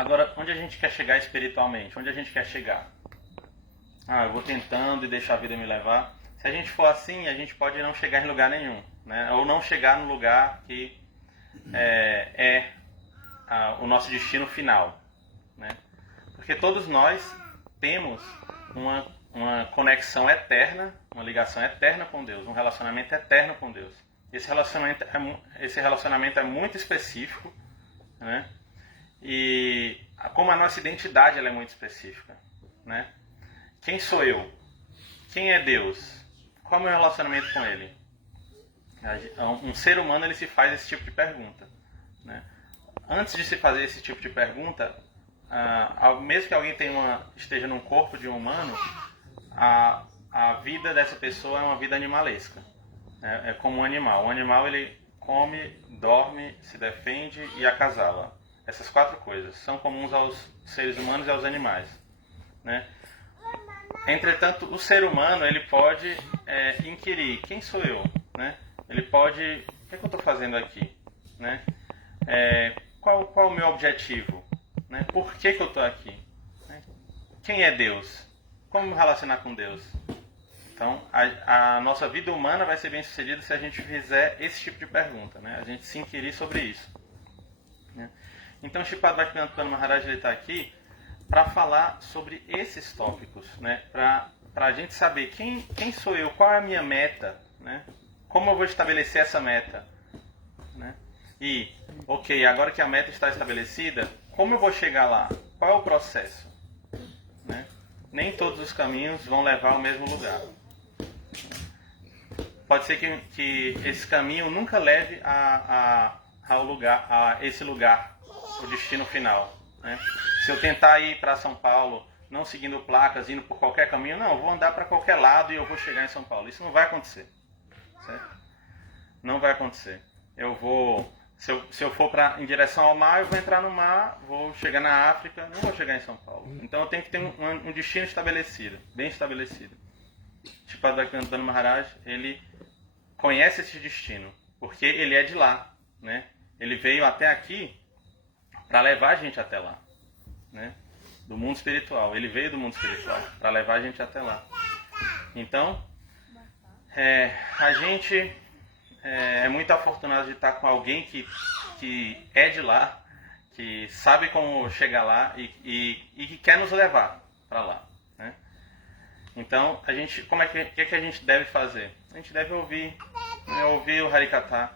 Agora, onde a gente quer chegar espiritualmente? Onde a gente quer chegar? Eu vou tentando e deixo a vida me levar. Se a gente for assim, a gente pode não chegar em lugar nenhum, né? Ou não chegar no lugar que o nosso destino final, né? Porque todos nós temos uma conexão eterna, uma ligação eterna com Deus, um relacionamento eterno com Deus. Esse relacionamento é muito específico, né? E como a nossa identidade ela é muito específica, né? Quem sou eu? Quem é Deus? Qual é o meu relacionamento com Ele? Um ser humano ele se faz esse tipo de pergunta, né? Antes de se fazer esse tipo de pergunta, mesmo que alguém esteja num corpo de um humano, a vida dessa pessoa é uma vida animalesca. É como um animal. O animal ele come, dorme, se defende e acasala. Essas 4 coisas são comuns aos seres humanos e aos animais, né? Entretanto, o ser humano ele pode inquirir: quem sou eu? Né? Ele pode: o que eu estou fazendo aqui? Né? Qual o meu objetivo? Né? Por que eu estou aqui? Né? Quem é Deus? Como me relacionar com Deus? Então, a nossa vida humana vai ser bem sucedida se a gente fizer esse tipo de pergunta, né? A gente se inquirir sobre isso, né? Então, Shripad Bhaktivedanta Maharaj está aqui para falar sobre esses tópicos, né? Para a gente saber quem sou eu, qual é a minha meta, né? Como eu vou estabelecer essa meta, né? E, ok, agora que a meta está estabelecida, como eu vou chegar lá? Qual é o processo? Né? Nem todos os caminhos vão levar ao mesmo lugar. Pode ser que esse caminho nunca leve a esse lugar, o destino final, né? Se eu tentar ir para São Paulo, não seguindo placas, indo por qualquer caminho, não, eu vou andar para qualquer lado e eu vou chegar em São Paulo. Isso não vai acontecer, certo? Não vai acontecer. Se eu for em direção ao mar, eu vou entrar no mar, vou chegar na África, não vou chegar em São Paulo. Então eu tenho que ter um destino estabelecido, bem estabelecido. Shripad Bhaktivedanta Maharaj, ele conhece esse destino, porque ele é de lá, né? Ele veio até aqui para levar a gente até lá, né? Do mundo espiritual. Ele veio do mundo espiritual para levar a gente até lá. Então, a gente é muito afortunado de estar com alguém que é de lá, que sabe como chegar lá e que quer nos levar para lá, né? Então, que a gente deve fazer? A gente deve ouvir o Harikatha,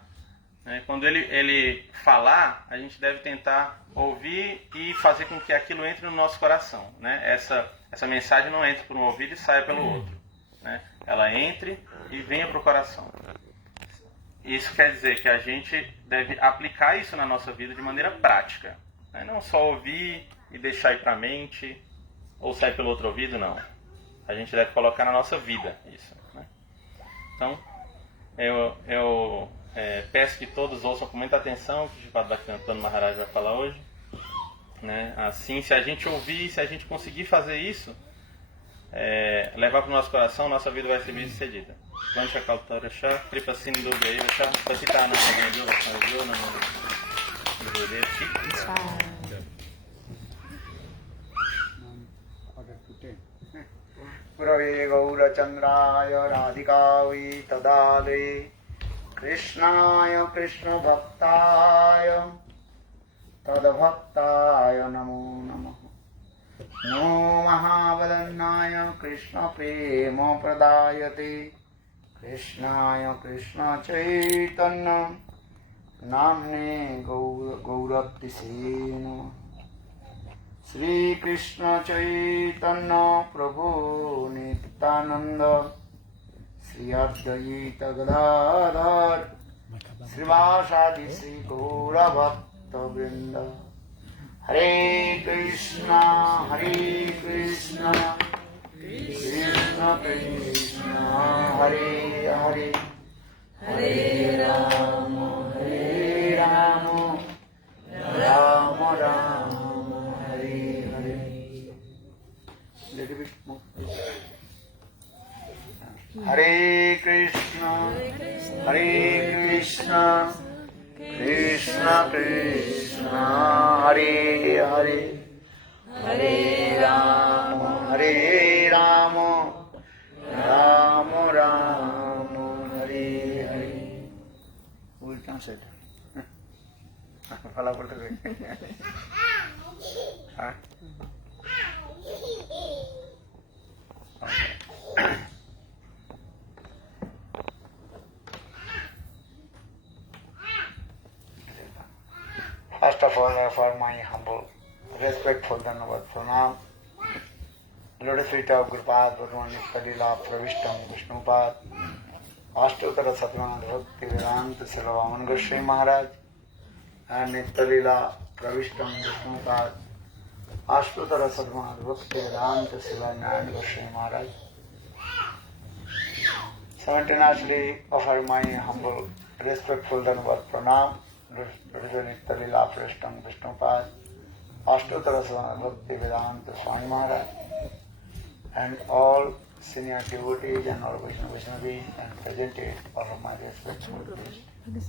né? Quando ele falar, a gente deve tentar ouvir e fazer com que aquilo entre no nosso coração, né? Essa mensagem não entre por um ouvido e saia pelo outro, né? Ela entre e venha para o coração. Isso quer dizer que a gente deve aplicar isso na nossa vida de maneira prática, né? Não só ouvir e deixar ir para a mente ou sair pelo outro ouvido, não. A gente deve colocar na nossa vida isso, né? Então, eu peço que todos ouçam com muita atenção o que o Shripad Bhaktivedanta Maharaj vai falar hoje, né? Assim, se a gente ouvir, se a gente conseguir fazer isso, levar para o nosso coração, nossa vida vai ser bem sucedida. Vancha Kaltarasha, Kripa Sindhu Bhaivacha, Patitana Samedyo Vasnavyo Namo Gurudev. Gurave Gaurachandraya Radhikavi Tadale Krishnaya Krishna Bhaktaya Tadbhaktaya Namo Namaha Namo Mahabalanaya Krishna Prema Pradayate Krishnaya Krishna Chaitanya Namne Gaurattisena Shri Krishna Chaitanya Prabhu Nityananda Shri Advaita Gadadhar Srivasadi Shri Gaura Bhakta Vrinda Hare Krishna Krishna Krishna Hare Hare Hare Rama Rama Rama Hare Hare. Little bit more. Hare Krishna Krishna Krishna Hare Hare Hare Rama, Hare Rama Rama Rama Hare Hare. Will translate. Fala português. Huh? First of all, I offer my humble, respectful Dhanavad Pranam. Lotus feet of Gurupad, Bhagwan Kalila, Pravishtam, Vishnupad, Ashtotara Satyananda Bhakti Vedanta Salavaman Goswami Maharaj, and Nittalila, Pravishtam, Vishnupad, Ashtotara Satyananda Bhakti Vedanta Salavaman Goswami Maharaj. 17 actually offer my humble, respectful Dhanavad Pranam. Nittalila, Pravishtam, Vishnupad, Ashtotara Satyananda Bhakti Vedanta Swami Maharaj, and all senior devotees and all Vaishnavis and presented offer my respectful greetings.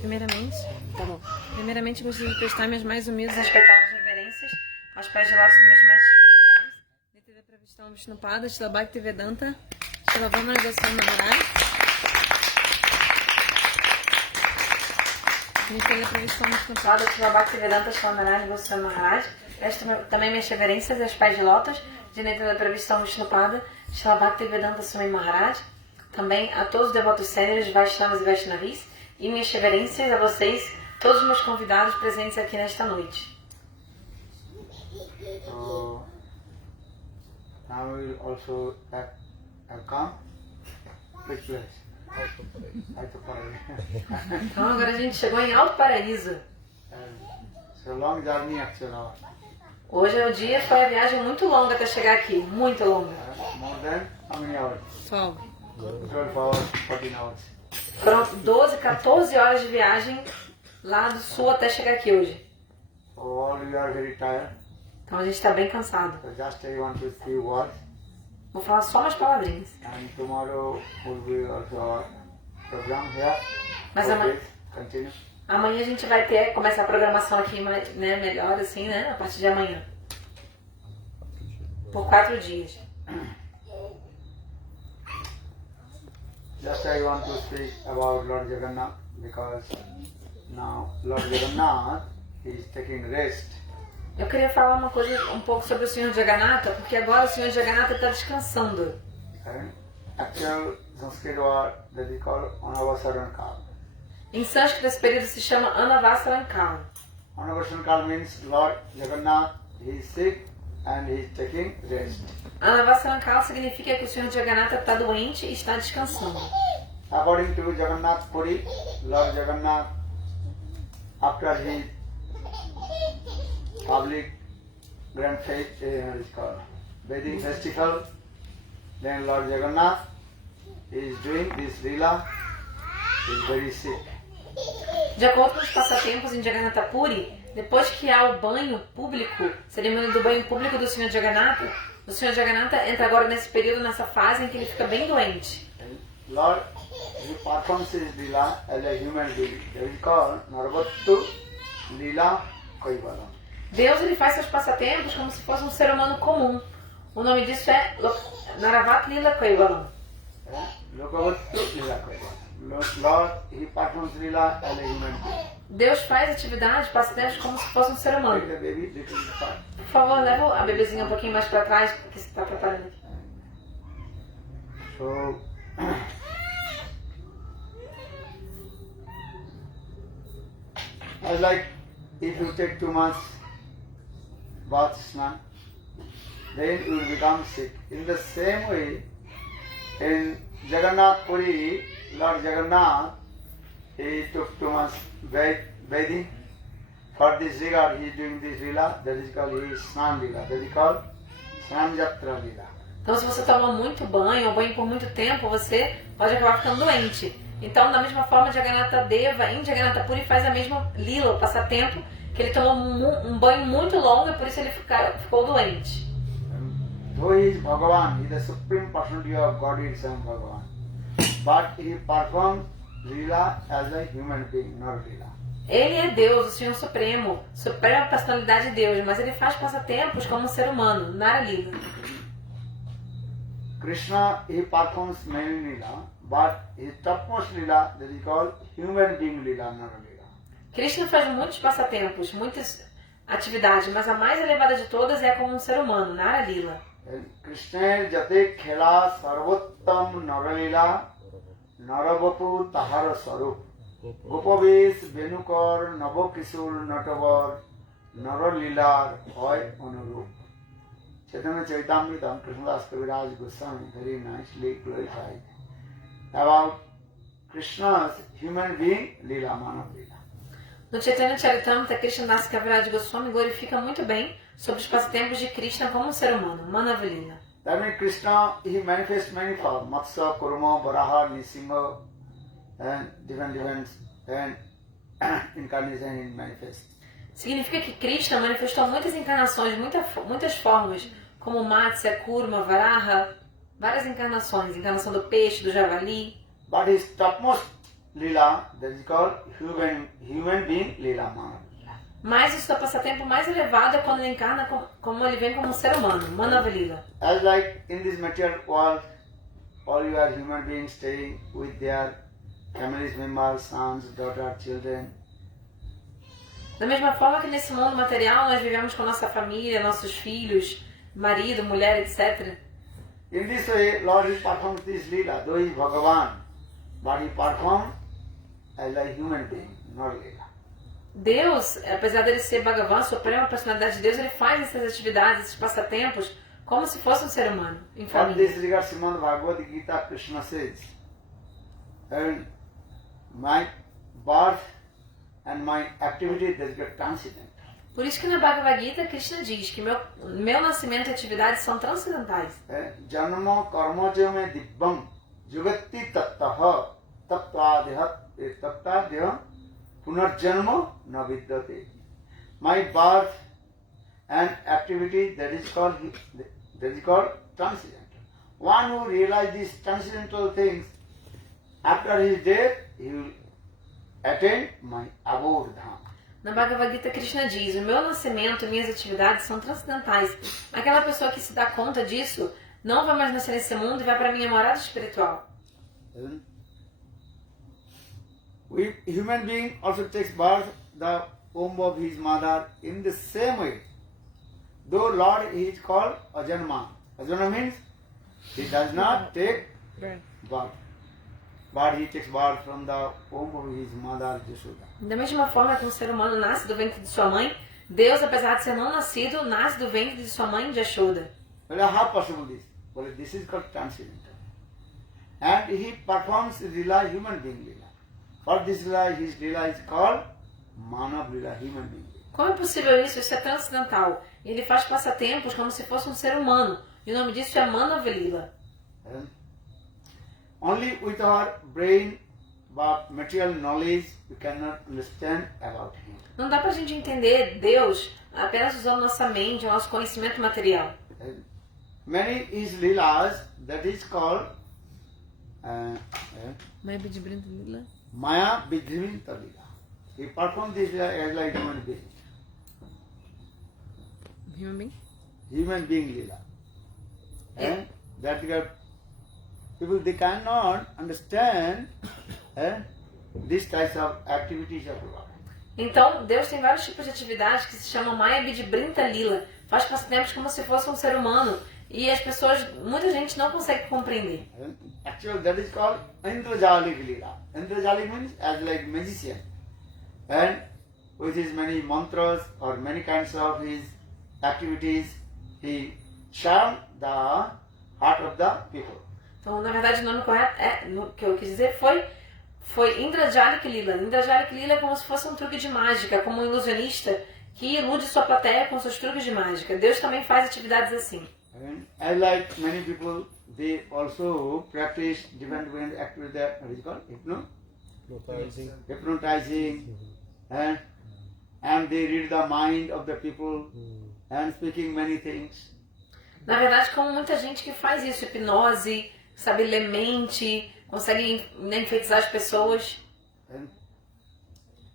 Primeiramente gostaria de prestar minhas mais humildes e respeitadas reverências aos pés de lótus dos meus mestres espirituais, Nitya Pravishtam Vishnupada, Srila Bhaktivedanta, Srila Vamana Goswami Maharaj, Nitya Pravishtam Vishnupada, Srila Bhaktivedanta Swami Maharaj Goswami Maharaj. Presto também minhas reverências aos pés de lótus de Nitya Pravishtam Vishnupada, Srila Bhaktivedanta Swami Maharaj, também a todos os devotos sérios, Vaishnavas e Vaishnavis, e minhas reverências a vocês, todos os meus convidados presentes aqui nesta noite. So, now we will also have come. Which place? Alto Paraíso. Então agora a gente chegou em Alto Paraíso. So long journey actually. Hoje é o dia, foi a viagem muito longa até chegar aqui, muito longa. More than how many hours? 12 hours, 14 hours. Foram 12, 14 horas de viagem lá do sul até chegar aqui hoje. So all you are very tired. Então a gente está bem cansado. So just I want to see words. Vou falar só umas palavrinhas. And tomorrow will be also our program here. Mas So amanhã, please continue. amanhã a gente vai ter, começar a programação aqui, né, melhor assim, né, a partir de amanhã. Por 4 dias. Just I want to speak about Lord Jagannath because now Lord Jagannath is taking rest. Eu queria falar uma coisa um pouco sobre o Senhor Jagannatha, porque agora o Senhor Jagannatha está descansando. And actual Sanskrit word that we call Anavasaran Em sânscrito esse período se chama Anavasaran. Anavasaran means Lord Jagannath, he is sick and he is taking rest. Anavasaran significa que o Senhor Jagannatha está doente e está descansando. According to Jagannath Puri, Lord Jagannath, after his public grand fete, is called Vedic festival, then Lord Jagannath is doing this lila, he is very sick. De acordo com os passatempos em Jagannatha Puri, depois que há o banho público, cerimônia do banho público do Senhor Jagannatha, o Senhor Jagannatha entra agora nesse período, nessa fase em que ele fica bem doente. And Lord, he performs his lila as a human being. That is called Narvattu Lila Kaivalam. Deus ele faz seus passatempos como se fosse um ser humano comum. O nome disso é Naravat Lila Kaivalam. Lokavattu Lila Kaivalam. Lord, he performs lila as a human being. Deus faz atividades, passatempos como se fosse um ser humano. Take the baby little apart. Por favor, leva a bebezinha um pouquinho mais para trás, porque você está preparando aqui. So, I like if you take too much bath snan, then you will become sick. In the same way, in Jagannath Puri, Lord Jagannath, he took too much bathing. For this regard, he is doing this lila, that is called his snan lila, that is called snan jatra lila. Então, se você toma muito banho, ou banho por muito tempo, você pode acabar ficando doente. Então, da mesma forma, Jagannatha Deva, em Jagannatha Puri, faz a mesma lila, o passatempo, que ele tomou um banho muito longo e por isso ele ficou doente. Though he is Bhagavan, he is the supreme personality of God itself, Bhagavan. But he performs lila as a human being, not lila. Ele é Deus, o Senhor Supremo, suprema personalidade de Deus, mas ele faz passatempos como um ser humano, Nara Lila. Krishna, he performs many lila, but his topmost lila, that is called human being lila, Nara lila. Krishna faz muitos passatempos, muitas atividades, mas a mais elevada de todas é como um ser humano, Nara Lila. Krishna jate khela sarvottam Nara lila, Naravapu tahara sarup. Gopavesh Venukar Navakishur Natavar Nara lilar hoy anurup. Chaitanya Charitamrita, Krishnadas Kaviraj Goswami very nicely clarified about Krishna's human being Lila, Manav Lila. No Chaitanya Charitamrita, Krishnadas Kaviraj Goswami glorifica muito bem sobre os passatempos de Krishna como um ser humano, Manav Lila. That means Krishna, he manifests many forms, Matsya, Kurma, Varaha, Nisimha, and different and incarnation he manifests. Significa que Krishna manifestou muitas encarnações, muitas formas, como Matsya, Kurma, Varaha, várias encarnações, encarnação do peixe, do javali. But his topmost lila, that is called human being lila, Manav. Mas o seu passatempo mais elevado é quando ele encarna como ele vem como um ser humano, Manav Lila. As like in this material world, all you are human beings staying with their families members, sons, daughters, children. Da mesma forma que nesse mundo material nós vivemos com nossa família, nossos filhos, marido, mulher, etc. In this way, Lord he performs this lila, though he is Bhagavan, but he performs as a human being, not lila. Deus, apesar dele ser Bhagavan, a suprema personalidade de Deus, ele faz essas atividades, esses passatempos, como se fosse um ser humano, em In família. this regard, Srimad Bhagavad Gita, Krishna says, and my birth and my activity that get transcendental. Por isso que na Bhagavad Gita, Krishna diz que meu nascimento e atividades são transcendentais. Janma karma jame dibbam jugati tattaha tattvadeha punarjanma na vidyate. My birth and activity that is called transcendental. One who realizes these transcendental things, after his death, he will attain my abode dham. Na Bhagavad Gita, Krishna diz, o meu nascimento e minhas atividades são transcendentais. Aquela pessoa que se dá conta disso, não vai mais nascer nesse mundo e vai para a minha morada espiritual. Human being also takes birth the womb of his mother in the same way. Though Lord he is called Ajanma. Ajanma means he does not take birth, but he takes birth from the womb of his mother Yashoda. Da mesma forma que um ser humano nasce do ventre de sua mãe, Deus, apesar de ser não nascido, nasce do ventre de sua mãe Yashoda. Well, how possible this? Well, this is called transcendental. And he performs Lila, human being Lila. For this Lila, his Lila is called Manav Lila, human being Lila. Como é possível isso? Isso é transcendental. E ele faz passatempos como se fosse um ser humano. E o nome disso é Manav Lila. Only with our brain, but material knowledge, we cannot understand about him. Não dá pra gente entender Deus apenas usando nossa mente, o nosso conhecimento material. Many is Leelas, that is called Maya Bidibrinta Lila. Maya Bidhivinta Leela. He performs this Leela as like human being. Human being? Human being Leela. And that people, they cannot understand these types of activities of Lord. Então, Deus tem vários tipos de atividades que se chamam Maya Bidibrinta Lila. Faz passatempos como se fosse um ser humano. E as pessoas, muita gente não consegue compreender. Actually, that is called Indrajalik Leela. Indrajalik means as like magician. And with his many mantras or many kinds of his activities, he charmed the heart of the people. Então, na verdade, o nome correto o que eu quis dizer foi Indrajalik Lila. Indrajalik Lila é como se fosse um truque de mágica, como um ilusionista que ilude sua plateia com seus truques de mágica. Deus também faz atividades assim. And like many people, they also practice different activities that is called hypnotizing, and they read the mind of the people and speaking many things. Na verdade, como muita gente que faz isso, hipnose, sabe ler mente, consegue enfeitiçar as pessoas.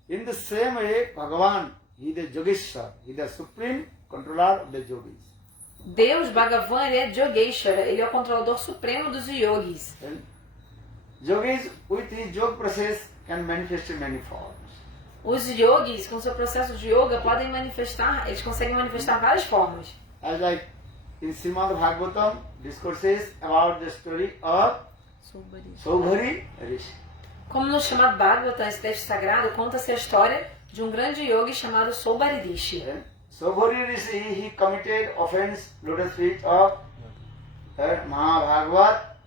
In the same way, Bhagavan, he is the Yogeshwar, he is the supreme controller of the yogis. Deus, Bhagavan, ele é Yogeshwara, ele é o controlador supremo dos yogis. And yogis with his yoga process can manifest in many forms. Os yogis, com seu processo de yoga, podem manifestar, eles conseguem manifestar várias formas. As like in Srimad Bhagavatam, discourses about the story of Saubhari Rishi. Como no Srimad Bhagavatam, esse texto sagrado, conta-se a história de um grande yogi chamado Saubhari Rishi. Saubhari Rishi, he committed offense, lotus feet of Mahabhagavat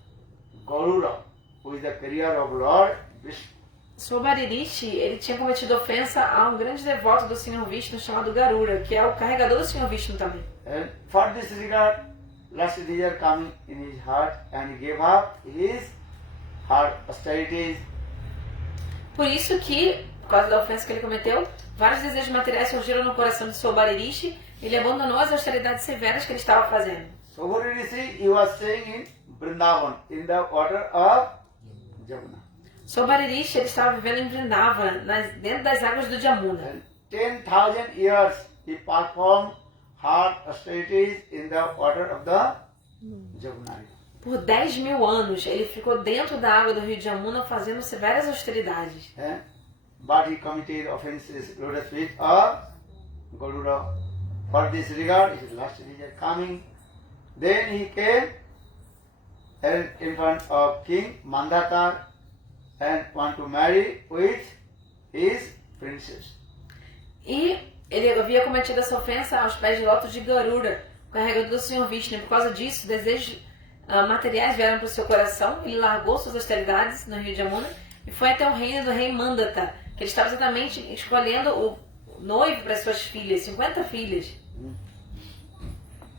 Garuda, who is the carrier of Lord Vishnu. Saubhari Rishi, ele tinha cometido ofensa a um grande devoto do Senhor Vishnu chamado Garuda, que é o carregador do Senhor Vishnu também. And for this regard, last desire coming in his heart, and he gave up his heart austerities. Por isso que, por causa da ofensa que ele cometeu, vários desejos materiais surgiram no coração de Saubhari Rishi, e ele abandonou as austeridades severas que ele estava fazendo. Saubhari Rishi, he was staying in Vrindavan, in the water of Jamuna. Saubhari Rishi, ele estava vivendo em Vrindavan, dentro das águas do Jamuna. And 10,000 years he performed hard austerities in the water of the Jamuna. Por 10.000 anos, ele ficou dentro da água do rio de Jamuna fazendo severas austeridades. But he committed offenses, lotus feet of Garuda. For this regard, his last desire coming. Then he came and in front of King Mandata and want to marry with his princess. E ele havia cometido essa ofensa aos pés de lótus de Garuda, o carregador do Senhor Vishnu. Por causa disso, desejos materiais vieram para o seu coração. Ele largou suas austeridades no rio de Jamuna e foi até o reino do rei Mandata, que ele estava exatamente escolhendo o noivo para suas filhas, 50 filhas.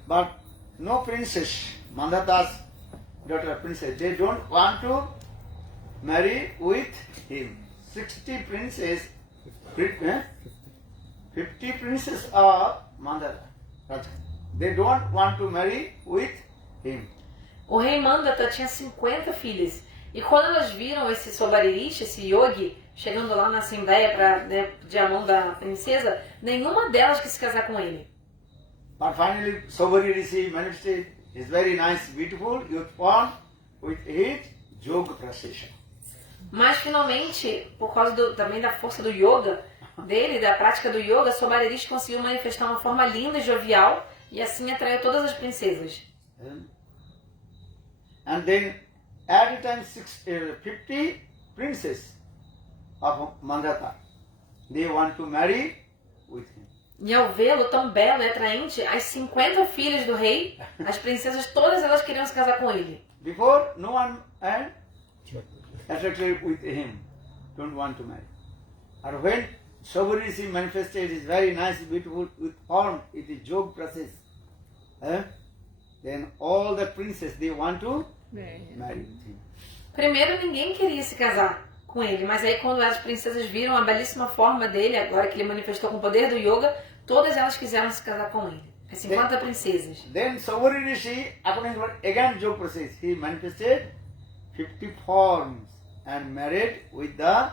But no princess, Mandata's daughter princess, they don't want to marry with him. 50 princes are Mandata. They don't want to marry with him. O rei Mandata tinha 50 filhas. E quando elas viram esse Saubhari Rishi, esse yogi, chegando lá na assembleia de a mão da princesa, nenhuma delas quis se casar com ele. But finally, Saubhari Rishi manifested his very nice, beautiful youth form with his yoga procession. Mas finalmente, por causa também da força do yoga dele, da prática do yoga, Saubhari Rishi conseguiu manifestar uma forma linda e jovial e assim atraiu todas as princesas. And then at a time 50 princes of Mandata, they want to marry with him. E ao vê-lo tão belo e atraente, as 50 filhas do rei, as princesas, todas elas queriam se casar com ele. Before, no one attracted with him, don't want to marry. And when Saubhari Rishi manifested his very nice, beautiful with form, with the yoga process, then all the princes, they want to marry with him. Primeiro, ninguém queria se casar com ele, mas aí quando as princesas viram a belíssima forma dele, agora que ele manifestou com o poder do yoga, todas elas quiseram se casar com ele. As 50 princesas. Then Saubhari Rishi, according to again yoga process, he manifested 50 forms and married with the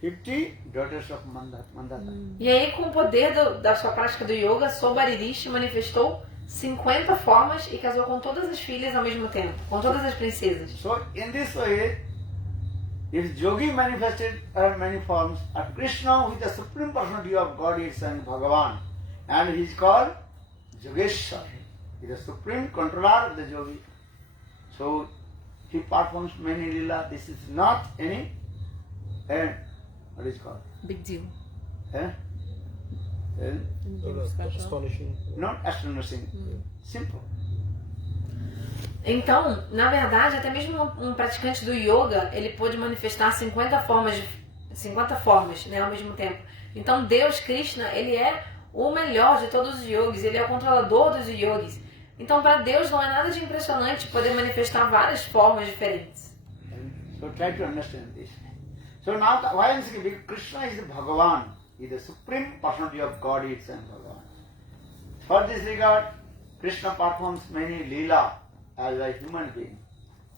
50 daughters of Mandata. E aí, com o poder da sua prática do yoga, Saubhari Rishi manifestou 50 formas e casou com todas as filhas ao mesmo tempo, com todas as princesas. So in this way, if yogi manifested many forms, and Krishna, who is the supreme personality of God, is and Bhagavan, and he is called Yogeshwar. He is the supreme controller of the yogi. So he performs many lila. This is not any what is called? Big deal. Astonishing. Not astonishing. Simple. Então, na verdade, até mesmo um praticante do yoga, ele pôde manifestar 50 formas, né, ao mesmo tempo. Então, Deus, Krishna, ele é o melhor de todos os yogis, ele é o controlador dos yogis. Então, para Deus não é nada de impressionante poder manifestar várias formas diferentes. So try to understand this. So now, why I'm saying, because Krishna is the Bhagavan, he is the supreme personality of God itself, Bhagavan. For this regard, Krishna performs many lila as a human being.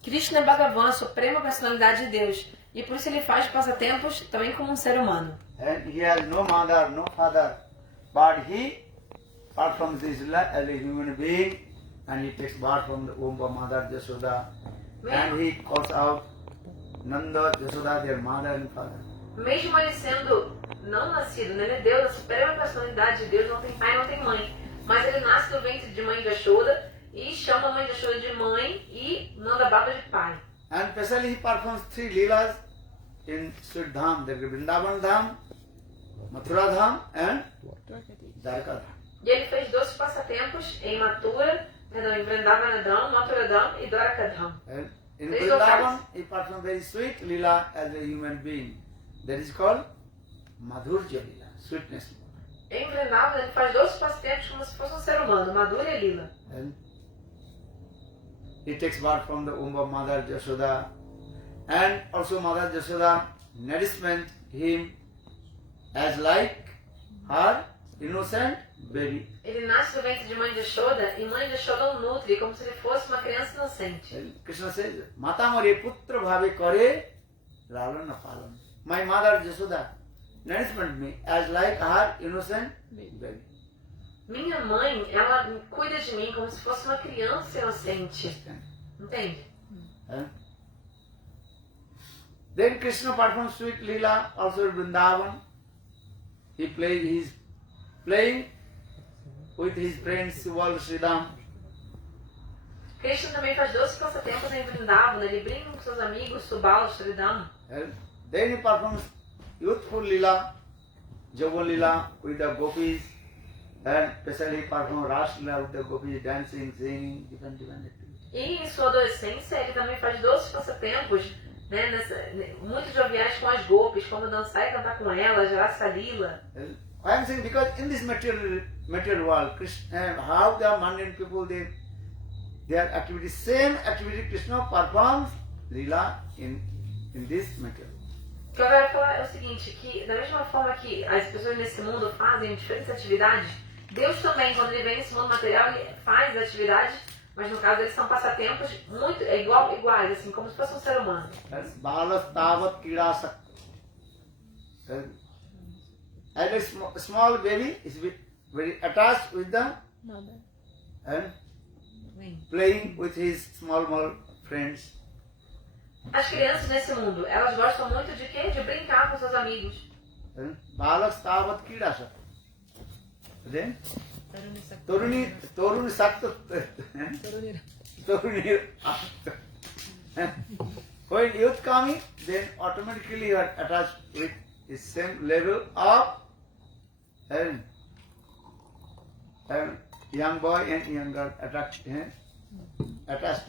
Krishna é Bhagavan, a suprema personalidade de Deus, e por isso ele faz passatempos também como um ser humano. and he has no mother, no father, but he performs this lila as a human being, and he takes birth from the womb of Mother Yashoda, and he calls out Nanda, Yashoda, their mother and father. Mesmo ele sendo não nascido, né? Ele é Deus, a suprema personalidade de Deus, não tem pai, não tem mãe. Mas ele nasce do ventre de mãe de Yashoda e chama a mãe de Yashoda de mãe e Nanda Baba de pai. And especially he performs 3 lilas in Sweet Dham, the Vrindavan Dham, Mathura Dham and Dwarka Dham. E ele fez 12 passatempos em Mathura, em Vrindavana Dham, Mathura Dham e Dwarka Dham. And in These Vrindavan, locales. he performs very sweet lila as a human being. That is called Madhurja lila, sweetness. Em Vrindavana ele faz 12 passatempos como se fosse um ser humano, Madhura e Lila. And he takes birth from the womb of Mother Yashoda, and also Mother Yashoda nourishment him as like her innocent baby. Ele nasce do ventre de mãe de Yashoda e mãe de Yashoda o nutre como se ele fosse uma criança inocente. And Krishna says, Mata Mare Putra Bhave Kare Lalana Palan. My mother Yashoda nourishment me as like her innocent baby. Minha mãe, ela cuida de mim como se fosse uma criança inocente. Entende? And then Krishna performs sweet lila also in Vrindavan. He playing with his friends Subal Sridham. Krishna também faz 12 passatempos em Vrindavana. Ele brinca com seus amigos Subal, Sridham. And then he performs youthful lila, Javan lila with the gopis, and especially he performs Ras lila with the gopis dancing, singing, different activities. E em sua adolescência ele também faz 12 passatempos, né, muito joviais com as gopis, como dançar e cantar com elas, Rasa Lila. I am saying because in this material world, Krishna, how the mundane people their activity, same activity Krishna performs lila in this material. O que eu quero falar é o seguinte, que da mesma forma que as pessoas nesse mundo fazem diferentes atividades, Deus também, quando ele vem nesse mundo material, ele faz atividades, mas no caso eles são passatempos muito iguais, assim, como se fosse um ser humano. Balas tavat kidasakta. And a small baby is very attached with the and playing with his small friends. As crianças nesse mundo, elas gostam muito de quê? De brincar com seus amigos. Balas tavat kidasakta. Then Toruni sakta. Toruni akta. When youth coming, then automatically you are attached with the same level of and young boy and young girl attached to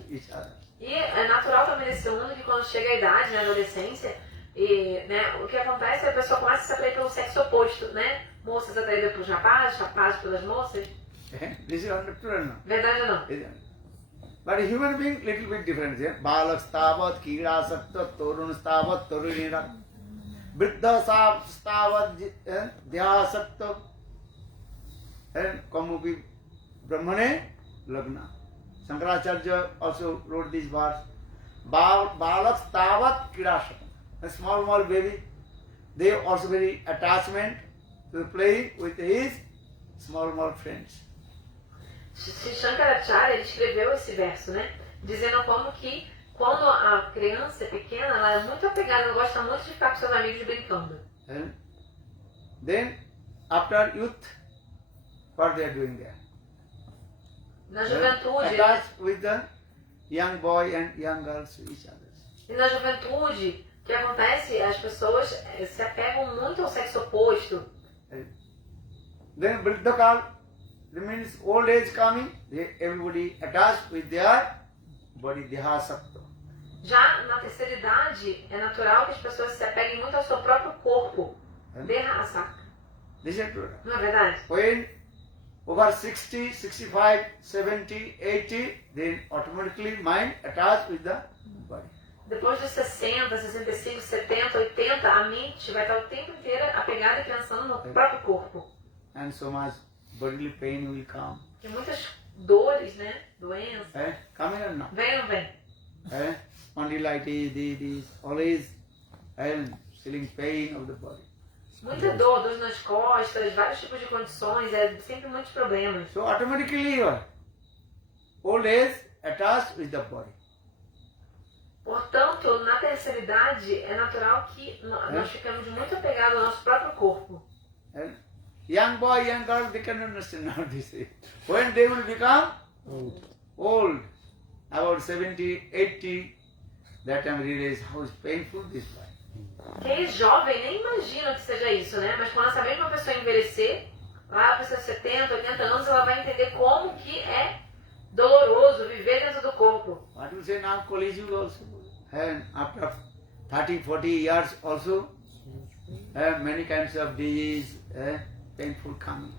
each other. E é natural também nesse mundo que quando chega a idade, na adolescência, e, né, o que acontece é que a pessoa começa a se atrair pelo sexo oposto, né? Moças atraídas pelos rapazes, rapazes pelas moças. This is understood or not? Verdade ou não? But a human being little bit different. Balak stavat kira sakta torun stavat torunira. Vriddha stavat dhya sakta. And Kamupi Brahmane Lagna. Shankaracharya also wrote this verse. Balak stavat kira sakta. A small baby, they also very attachment to play with his small friends. Sri Shankaracharya ele escreveu esse verso, né? Dizendo como que quando a criança é pequena, ela é muito apegada, ela gosta muito de ficar com seus amigos brincando. And then after youth, what they are doing there? Na juventude, Attached with the young boy and young girls to each other. e na juventude, o que acontece? As pessoas se apegam muito ao sexo oposto. Then Vriddhakal, that means old age coming, everybody attached with their body, dehasakta. Já na terceira idade, é natural que as pessoas se apeguem muito ao seu próprio corpo. Derraça. This is true. Não é verdade? When over 60, 65, 70, 80, then automatically mind attached with the body. Depois dos 60, 65, 70, 80, a mente vai estar o tempo inteiro apegada e pensando no próprio corpo. And so much bodily pain will come. Tem muitas dores, né? Doenças. Coming or not? Vem ou não vem? Spondylitis, this, always, and feeling pain of the body. Muita dor, dor nas costas, vários tipos de condições, sempre muitos problemas. So automatically your old age attached with the body. Portanto, na terceira idade, é natural que nós ficamos muito apegados ao nosso próprio corpo. And young boy, young girl, they can understand now this. When they will become old, about 70, 80, that time realize how painful this life. Quem é jovem nem imagina que seja isso, né? Mas quando essa mesma pessoa envelhecer, lá para seus 70, 80 anos, ela vai entender como que é doloroso viver dentro do corpo. What you say now, college also, and after 30, 40 years also, many kinds of disease, painful coming.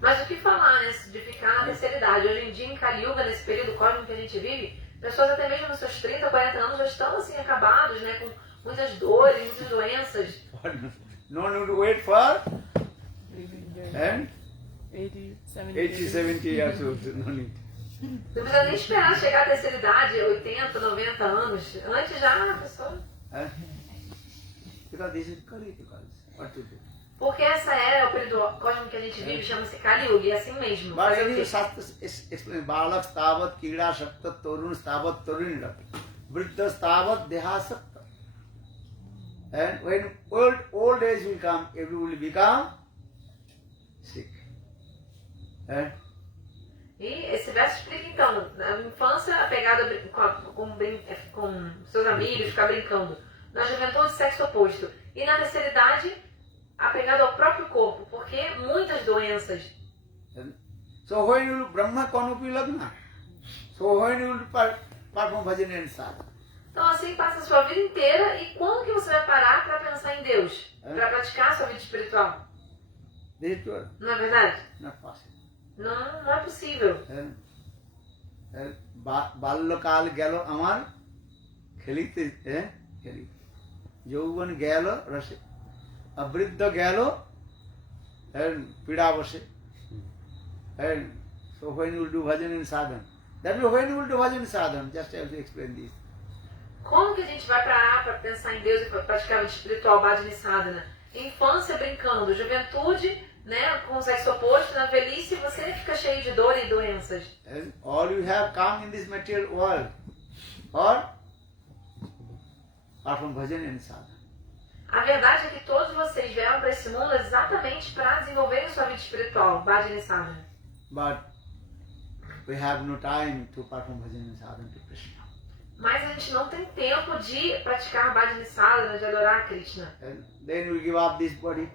Mas o que falar, né, de ficar na terceira idade? Hoje em dia, em Kali Yuga, nesse período cósmico que a gente vive, pessoas até mesmo nos seus 30, 40 anos já estão assim acabados, né, com muitas dores, muitas doenças. No need to wait for 80, 70 years old, no need. Não precisa nem esperar chegar à terceira idade, 80, 90 anos. Antes já a pessoa... Because this is Kali Yuga, what to do? Porque essa era o período cósmico que a gente vive, chama-se Kali Yuga, e é assim mesmo. But Fazer o anyway, quê? Shastra explains, Balak stavat kida shakta torun stavat toruninat, vriddha stavat deha sakta. And when old age will come, everyone will become sick. E esse verso explica então, na infância apegada com seus amigos, ficar brincando. Na juventude, sexo oposto. E na terceira idade, apegado ao próprio corpo, porque muitas doenças. So when you will Brahma Kanupi Lagna, so when you will perform bhajan and sadhana. Então assim passa a sua vida inteira, e quando que você vai parar para pensar em Deus? Para praticar a sua vida espiritual? This is true, Não é verdade? not possible. Não é possível. বাল্যকাল গেল আমার খেলিতে খেলিতে যৌবন গেল রসে অবৃদ্ধ গেল পীড়া বসে. So when you will do bhajan and sadhana, that is when you will do bhajan and sadhana, just I have to explain this. Como que a gente vai parar para pensar em Deus e para praticar a vida espiritual, bhajana e sadhana? Infância brincando, juventude, né, com o sexo oposto, na velhice você fica cheio de dor e doenças. And all you have come in this material world or perform bhajan and sadhana. A verdade é que todos vocês vieram para esse mundo exatamente para desenvolverem sua vida espiritual, bhajana e sadhana. But we have no time to perform bhajan and sadhana to Krishna. Mas a gente não tem tempo de praticar bhajana e sadhana, de adorar a Krishna. And then you give up this body.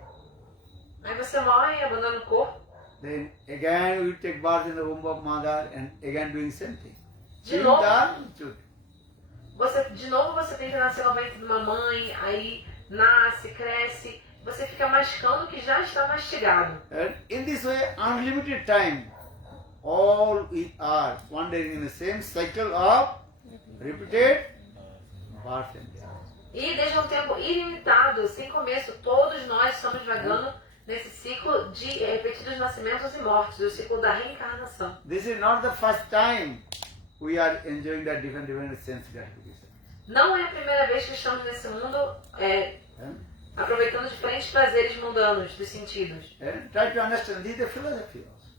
Aí você morre, abandona o corpo. Then again you take birth in the womb of mother and again doing same thing. De novo, você tem que nascer no ventre de uma mãe, aí nasce, cresce, você fica mascando o que já está mastigado. And in this way, unlimited time, all we are wandering in the same cycle of repeated birth and death. E desde um tempo ilimitado, sem começo, todos nós estamos vagando nesse ciclo de repetidos nascimentos e mortes, o ciclo da reencarnação. This is not the first time we are enjoying that different sense gratification. Não é a primeira vez que estamos nesse mundo aproveitando diferentes prazeres mundanos dos sentidos. And try to understand this is the philosophy also.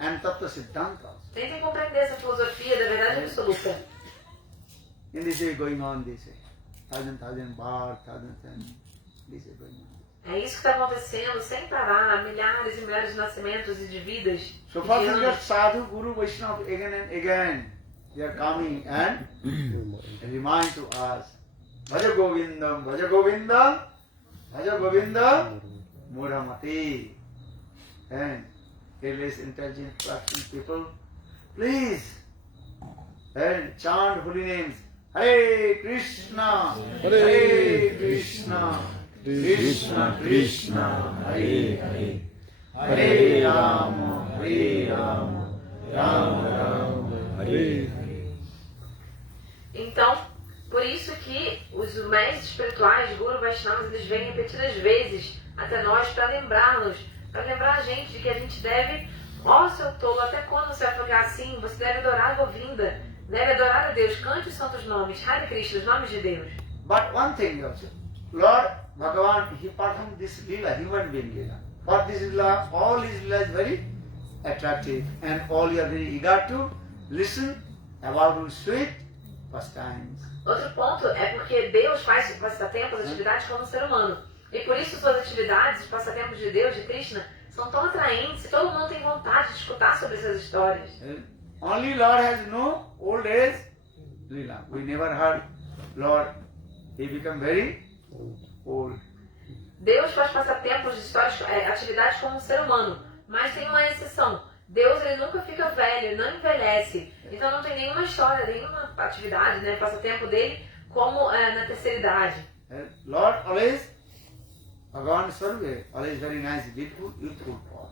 And Tattva Siddhanta also. Tentem compreender essa filosofia da verdade absoluta. In this way going on this way. Thousand birth, this is going on. É isso que está acontecendo sem parar, milhares e milhares de nascimentos e de vidas. So e de far anos. just sadhu, guru, Vaishnava again and again. They are coming and remind to us. Bhaja Govindam, Bhaja Govindam, Bhaja Govindam, Muramati. And careless, intelligent, practicing people, please, and chant holy names. Hare Krishna, Hare Krishna, Krishna Krishna, Hare Hare, Hare Rama, Hare Rama, Rama Rama, Hare Hare. Então, por isso que os mestres espirituais, Guru, Vaishnavas, eles vêm repetidas vezes até nós para lembrá-los, para lembrar a gente de que a gente deve, ó seu tolo, até quando você vai ficar assim? Você deve adorar a Govinda, deve adorar a Deus, cante os santos nomes, Hare Krishna, os nomes de Deus. But one thing also, Lord Bhagavan, he performed this lila, human being lila. But this lila, all his lila is very attractive, and all you are very eager to listen about his sweet pastimes. Outro ponto é porque Deus faz passatempos, atividades como um ser humano. E por isso suas atividades, os passatempos de Deus, de Krishna, são tão atraentes e todo mundo tem vontade de escutar sobre essas histórias. Only Lord has no old age lila. We never heard Lord, he become very old. Deus faz passatempos de histórias, atividades como um ser humano, mas tem uma exceção. Deus ele nunca fica velho, ele não envelhece. Então não tem nenhuma história, nenhuma atividade, né, passatempo dele como na terceira idade. Lord always, Bhagavan Sarve, always very nice, beautiful, youthful form.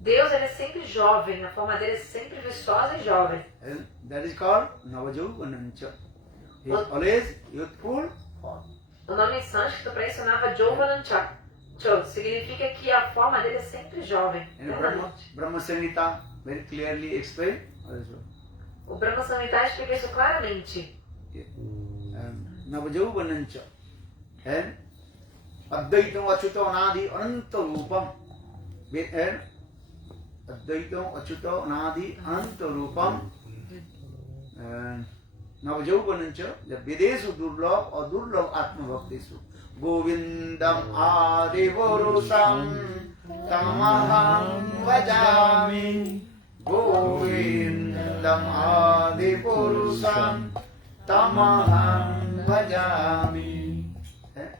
Deus ele é sempre jovem, a forma dele é sempre vistosa e jovem. That is called Navajovanancha. He is always youthful form. O nome em sânscrito para isso é Navajovanancha. Significa que a forma dele é sempre jovem. Brahma Samhita very clearly explained also. O Brahma Samhita explica isso claramente. Navajovanancha. And Advaitam Achyuta Anadi Ananta Rupam. And Advaitam Achyuta Anadi Ananta Rupam. Navajovanancha. Videsu Durlabh or Durlabh Atma Bhaktisu. Govindam Adivorusam Tamaham Vajami. Govindam Adivorusam Tamaham Vajami.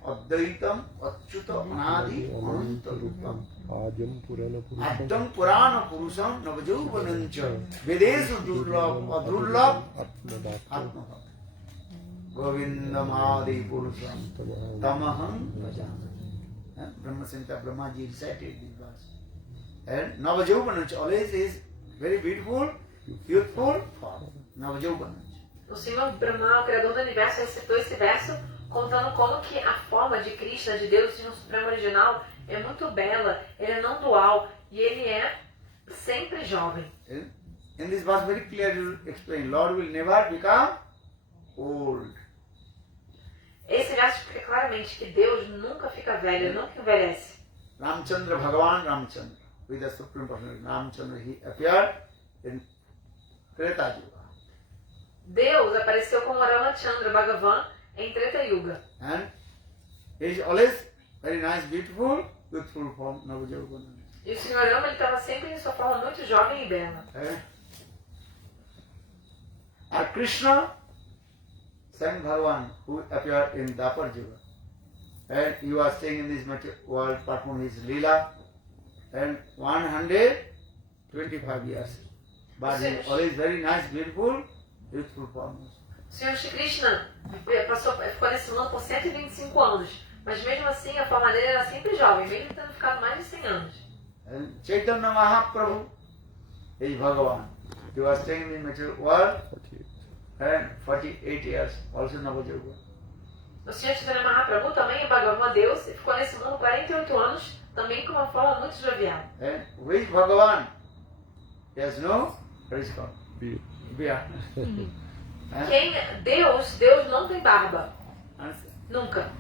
Advaitam Achyuta Anadi Anantarupam. Adyam Purana Purusam Navajovanancha. Vedesu Durlabh or Durlabh Atma. Govindam Adi Purusam Tamaham Vajami. Brahma Samhita, Brahmaji recited this verse. And Navajovanancha always is very beautiful, youthful form. Navajovanancha. O Senhor Brahma, o Criador do Universo, recitou esse verso contando como que a forma de Krishna, de Deus, o Senhor Supremo original, é muito bela, ele é não dual e ele é sempre jovem. In this verse very clearly explained, Lord will never become old. Esse verso explica claramente que Deus nunca fica velho, ele nunca envelhece. Ramchandra, Bhagavan Ramchandra, with the Supreme Personality, Ramchandra, he appeared in Treta Yuga. Deus apareceu como Ramachandra Bhagavan em Treta Yuga. And he is always very nice, beautiful, youthful form, Navajovanancha. E o Senhor Rama estava sempre em sua forma muito jovem e bela. And Krishna, same Bhagavan, who appeared in Dapar Yuga. And he was staying in this world, performing his Leela, and 125 years. But he is always very nice, beautiful, youthful form. O Senhor Shri Krishna ficou nesse mundo por 125 anos, mas mesmo assim a forma dele era sempre jovem, mesmo tendo ficado mais de 100 anos. And Chaitanya Mahaprabhu is Bhagavan. He was staying in the material world and 48 years, also Navajyoga. O Senhor Chaitanya Mahaprabhu também é Bhagavan Deus e ficou nesse mundo 48 anos, também com uma forma muito jovial. And which Bhagavan? Yes, no? What is called? Beard. Quem Deus não tem barba. Nunca.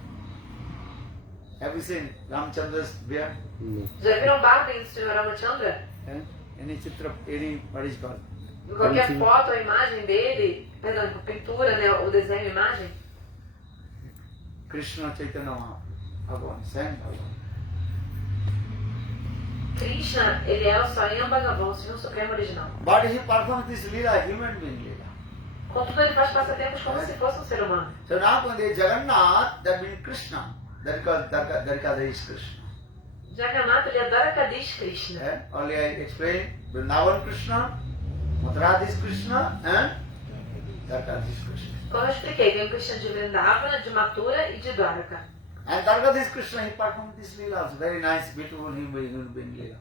Have you seen Ramchandra's beard? Já viram barba em Sr. Ramachandra? Any chitra, any what is called? Qualquer foto, a imagem dele, perdão, pintura, né, o desenho, a imagem. Krishna Chaitanya Bhagavan, same Bhagavan. Krishna, ele é o Swayam Bhagavan, o Senhor Supremo original. But he performs this Leela, human being Leela. Contudo, ele faz passatempos como se fosse um ser humano. So now when they Jagannath, that means Krishna. That is Krishna. Jagannatha, ele é Dwarakadish Krishna. Only I explained Vrindavan Krishna, Mathuradish Krishna and Dwarakadish Krishna. Como eu expliquei, tem o Krishna de Vrindavana, de Mathura e de Dwaraka. And Dwarakadish Krishna, he performed this Leela, very nice, beautiful human being Leela.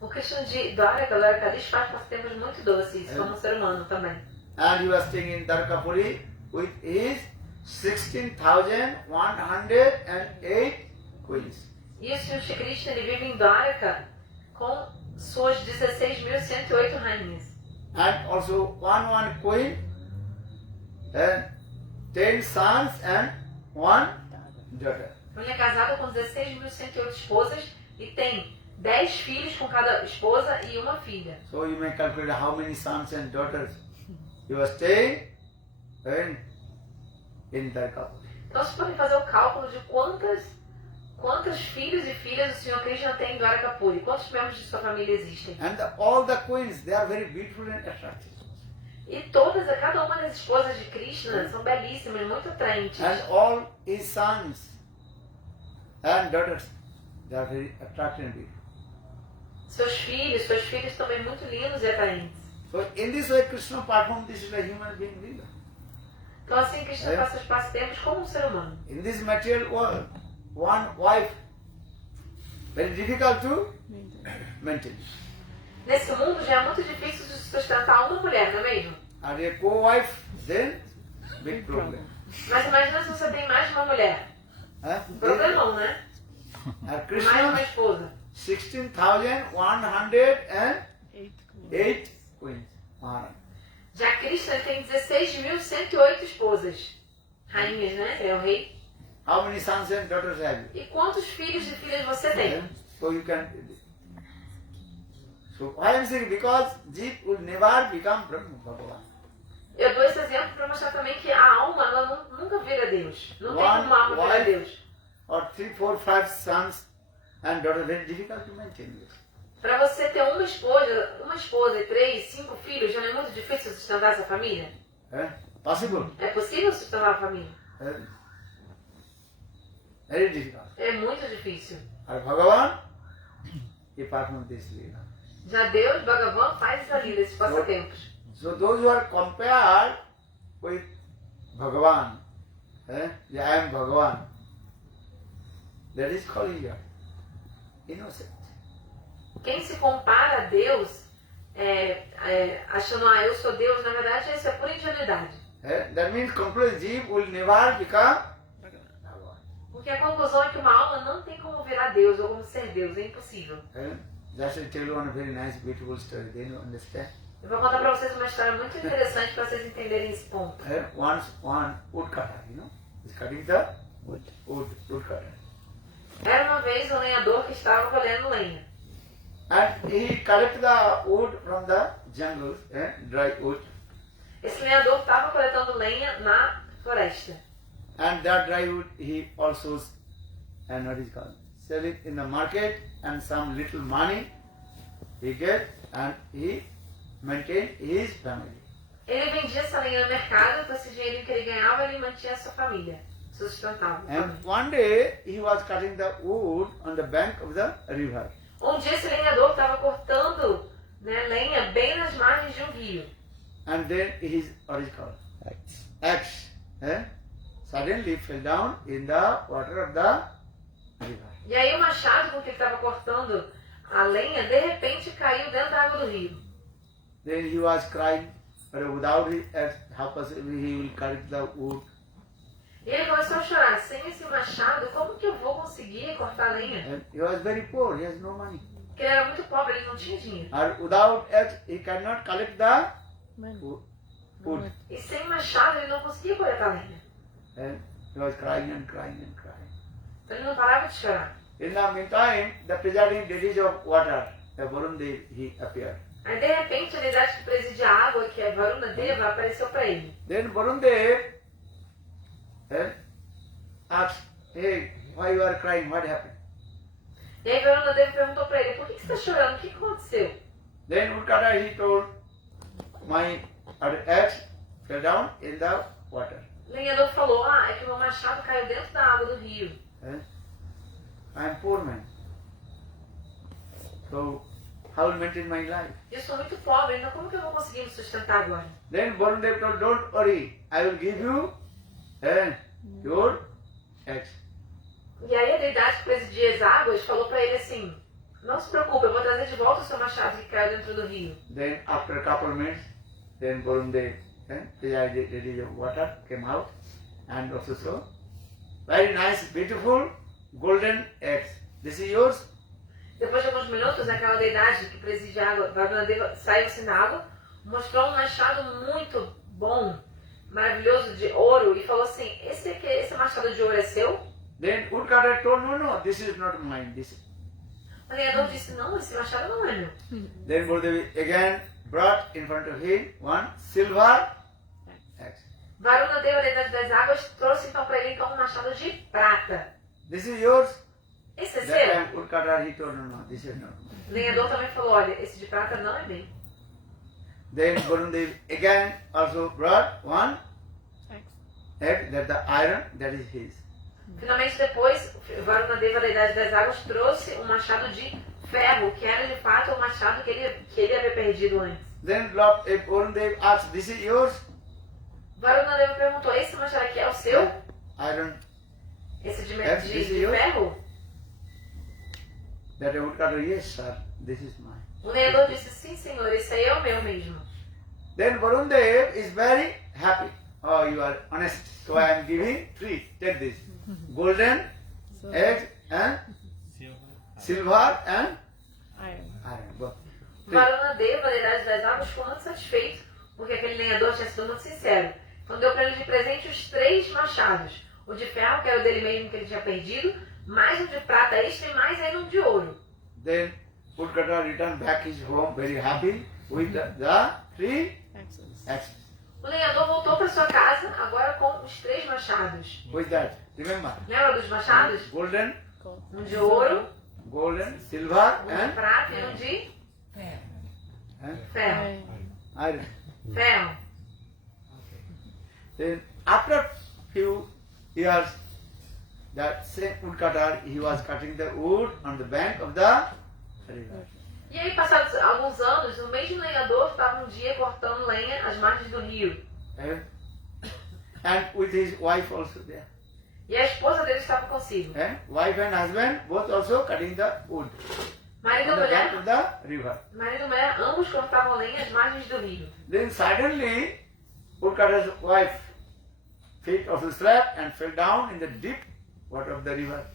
O Krishna de Dwaraka, Dwarakadish, faz passatempos muito doces, como um ser humano também. And he was staying in Dwarakapuri with his 16,108 queens. E o Sr. Shri Krishna, ele vive em Dwaraka com suas 16.108 rainhas. And also one queen, and 10 sons and one daughter. Ele é casado com 16.108 esposas e tem 10 filhos com cada esposa e uma filha. So you may calculate how many sons and daughters you are staying in that couple. Então vocês podem fazer o cálculo de quantos filhos e filhas o Senhor Krishna tem em Dwarakapuri. Quantos membros de sua família existem? And all the queens, they are very beautiful and attractive. E cada uma das esposas de Krishna são belíssimas, muito atraentes. And all his sons and daughters, they are very attractive and beautiful. Suas filhas também muito lindos e atraentes. So in this way, Krishna performed this like human being leela. Então assim Krishna passa os passatempos como um ser humano. In this material world, one wife, very difficult to maintain. Nesse mundo já é muito difícil de sustentar uma mulher, não é mesmo? And a co-wife, then big problem. Mas imagina se você tem mais de uma mulher. Problemão, né? And Mais de Krishna, uma esposa. 16,108 queens. Maharaj. Já Krishna tem 16.108 esposas. Rainhas, né? É o rei. How many sons and daughters have you? E quantos filhos e filhas você tem? So you can. So why I am saying, because Jeep will never become Brahma Bhagavan. Eu dou esse exemplo para mostrar também que a alma ela nunca vira Deus. Não tem como uma alma virar Deus. Or 3, 4, 5 sons and daughters, very difficult to maintain this. Para você ter uma esposa e 3, 5 filhos, já não é muito difícil sustentar essa família? Possible? É possível sustentar a família? Very difficult. É muito difícil. And Bhagavan, he performed this leela. Já Deus, Bhagavan, faz essa lila, esses passatempos. So those who are compared with Bhagavan, I am Bhagavan, that is calling you innocent. Quem se compara a Deus, achando, eu sou Deus, na verdade, isso é pura ingenuidade. That means complete Jeev will never become Bhagavan. Porque a conclusão é que uma alma não tem como virar Deus ou como ser Deus, é impossível. Just I tell you one very nice, beautiful story. Then you understand. Eu vou contar para vocês uma história muito interessante para vocês entenderem esse ponto. Once one woodcutter, is cutting the woodcutter. Era uma vez um lenhador que estava colhendo lenha. And he collected the wood from the jungle, dry wood. Esse lenhador estava coletando lenha na floresta. And that dry wood he also, sell it in the market, and some little money he get, and he maintain his family. Ele vendia essa lenha no mercado, com esse dinheiro que ele ganhava, ele mantinha a sua família, sustentava. And one day he was cutting the wood on the bank of the river. Um dia esse lenhador estava cortando lenha bem nas margens de um rio. And then his axe suddenly fell down in the water of the river. E aí o machado com que ele estava cortando a lenha, de repente caiu dentro da água do rio. Then he was crying, but without his axe, how possibly he will cut the wood? E ele começou a chorar, sem esse machado, como que eu vou conseguir cortar a lenha? And he was very poor, he has no money. Porque ele era muito pobre, ele não tinha dinheiro. And without axe, he cannot collect the wood. E sem machado ele não conseguia coletar a lenha. And he was crying and crying and crying. Então ele não parava de chorar. In the meantime, the presiding deity of water, the Varun Dev, he appeared. Aí de repente a deidade que preside a água, que é Varuna Deva, apareceu para ele. Then Varun Dev asked, hey, why you are crying? What happened? E aí Varuna Deva perguntou para ele, por que você está chorando? O que aconteceu? Then Woodcutter, he told, my axe fell down in the water. O lenhador falou, é que o meu machado caiu dentro da água do rio. I am poor man. So, how will maintain my life? Eu sou muito pobre, então como que eu vou conseguir me sustentar agora? Then Varun Dev told, don't worry, I will give you your axe. E aí a deidade que presidia as águas falou para ele assim, não se preocupe, eu vou trazer de volta o seu machado que caiu dentro do rio. Then after a couple of minutes, then Varun Dev, the water came out, and also so, very nice, beautiful, golden axe. This is yours? Depois de alguns minutos, aquela deidade que preside a água, Varuna Deva, saiu assim da água, mostrou um machado muito bom, maravilhoso, de ouro, e falou assim, esse machado de ouro é seu? Then woodcutter told, no, this is not mine. This. O lenhador disse, não, esse machado não é meu. Then Gurudev again brought in front of him one silver axe. Varuna Deva, deidade das águas, trouxe então para ele então um machado de prata. This is yours. Esse é That seu? time woodcutter he told, no, this is not. O lenhador também falou, olha, esse de prata não é meu. Then Gurudev again also brought one axe, that the iron, that is his. Finalmente depois, Varuna Deva, deidade das águas, trouxe um machado de ferro, que era de fato o machado que ele havia perdido antes. Then Gurudev asked, this is yours? Varuna Deva perguntou, esse machado aqui é o seu? Iron. Esse de This is yours? ferro? That woodcutter, yes sir, this is mine. O lenhador disse, sim senhor, esse aí é o meu mesmo. Then Varundev is very happy. Oh, you are honest. So I am giving free. Take this. Golden, egg, and silver and iron. Go. Free. Varuna Deva, deidade das águas, ficou muito satisfeito, porque aquele lenhador tinha sido muito sincero. Então deu para ele de presente os 3 machados. O de ferro, que era o dele mesmo que ele tinha perdido, mais um de prata extra e mais ainda um de ouro. Then woodcutter returned back his home very happy with the 3 axes. O lenhador voltou para sua casa, agora com os 3 machados. With that, remember, Lembra dos machados? golden, Um de ouro, silver, um de and prata e um de ferro. iron. Ferro. Then after few years, that same woodcutter, he was cutting the wood on the bank of the river. E aí, passados alguns anos, o mesmo lenhador estava um dia cortando lenha às margens do rio. And with his wife also there. E a esposa dele estava consigo. Wife and husband both also cutting the wood Marido on e the bank mulher, of the river. marido e mulher, ambos cortavam lenha às margens do rio. Then suddenly, woodcutter's wife feet off the slab and fell down in the deep water of the river.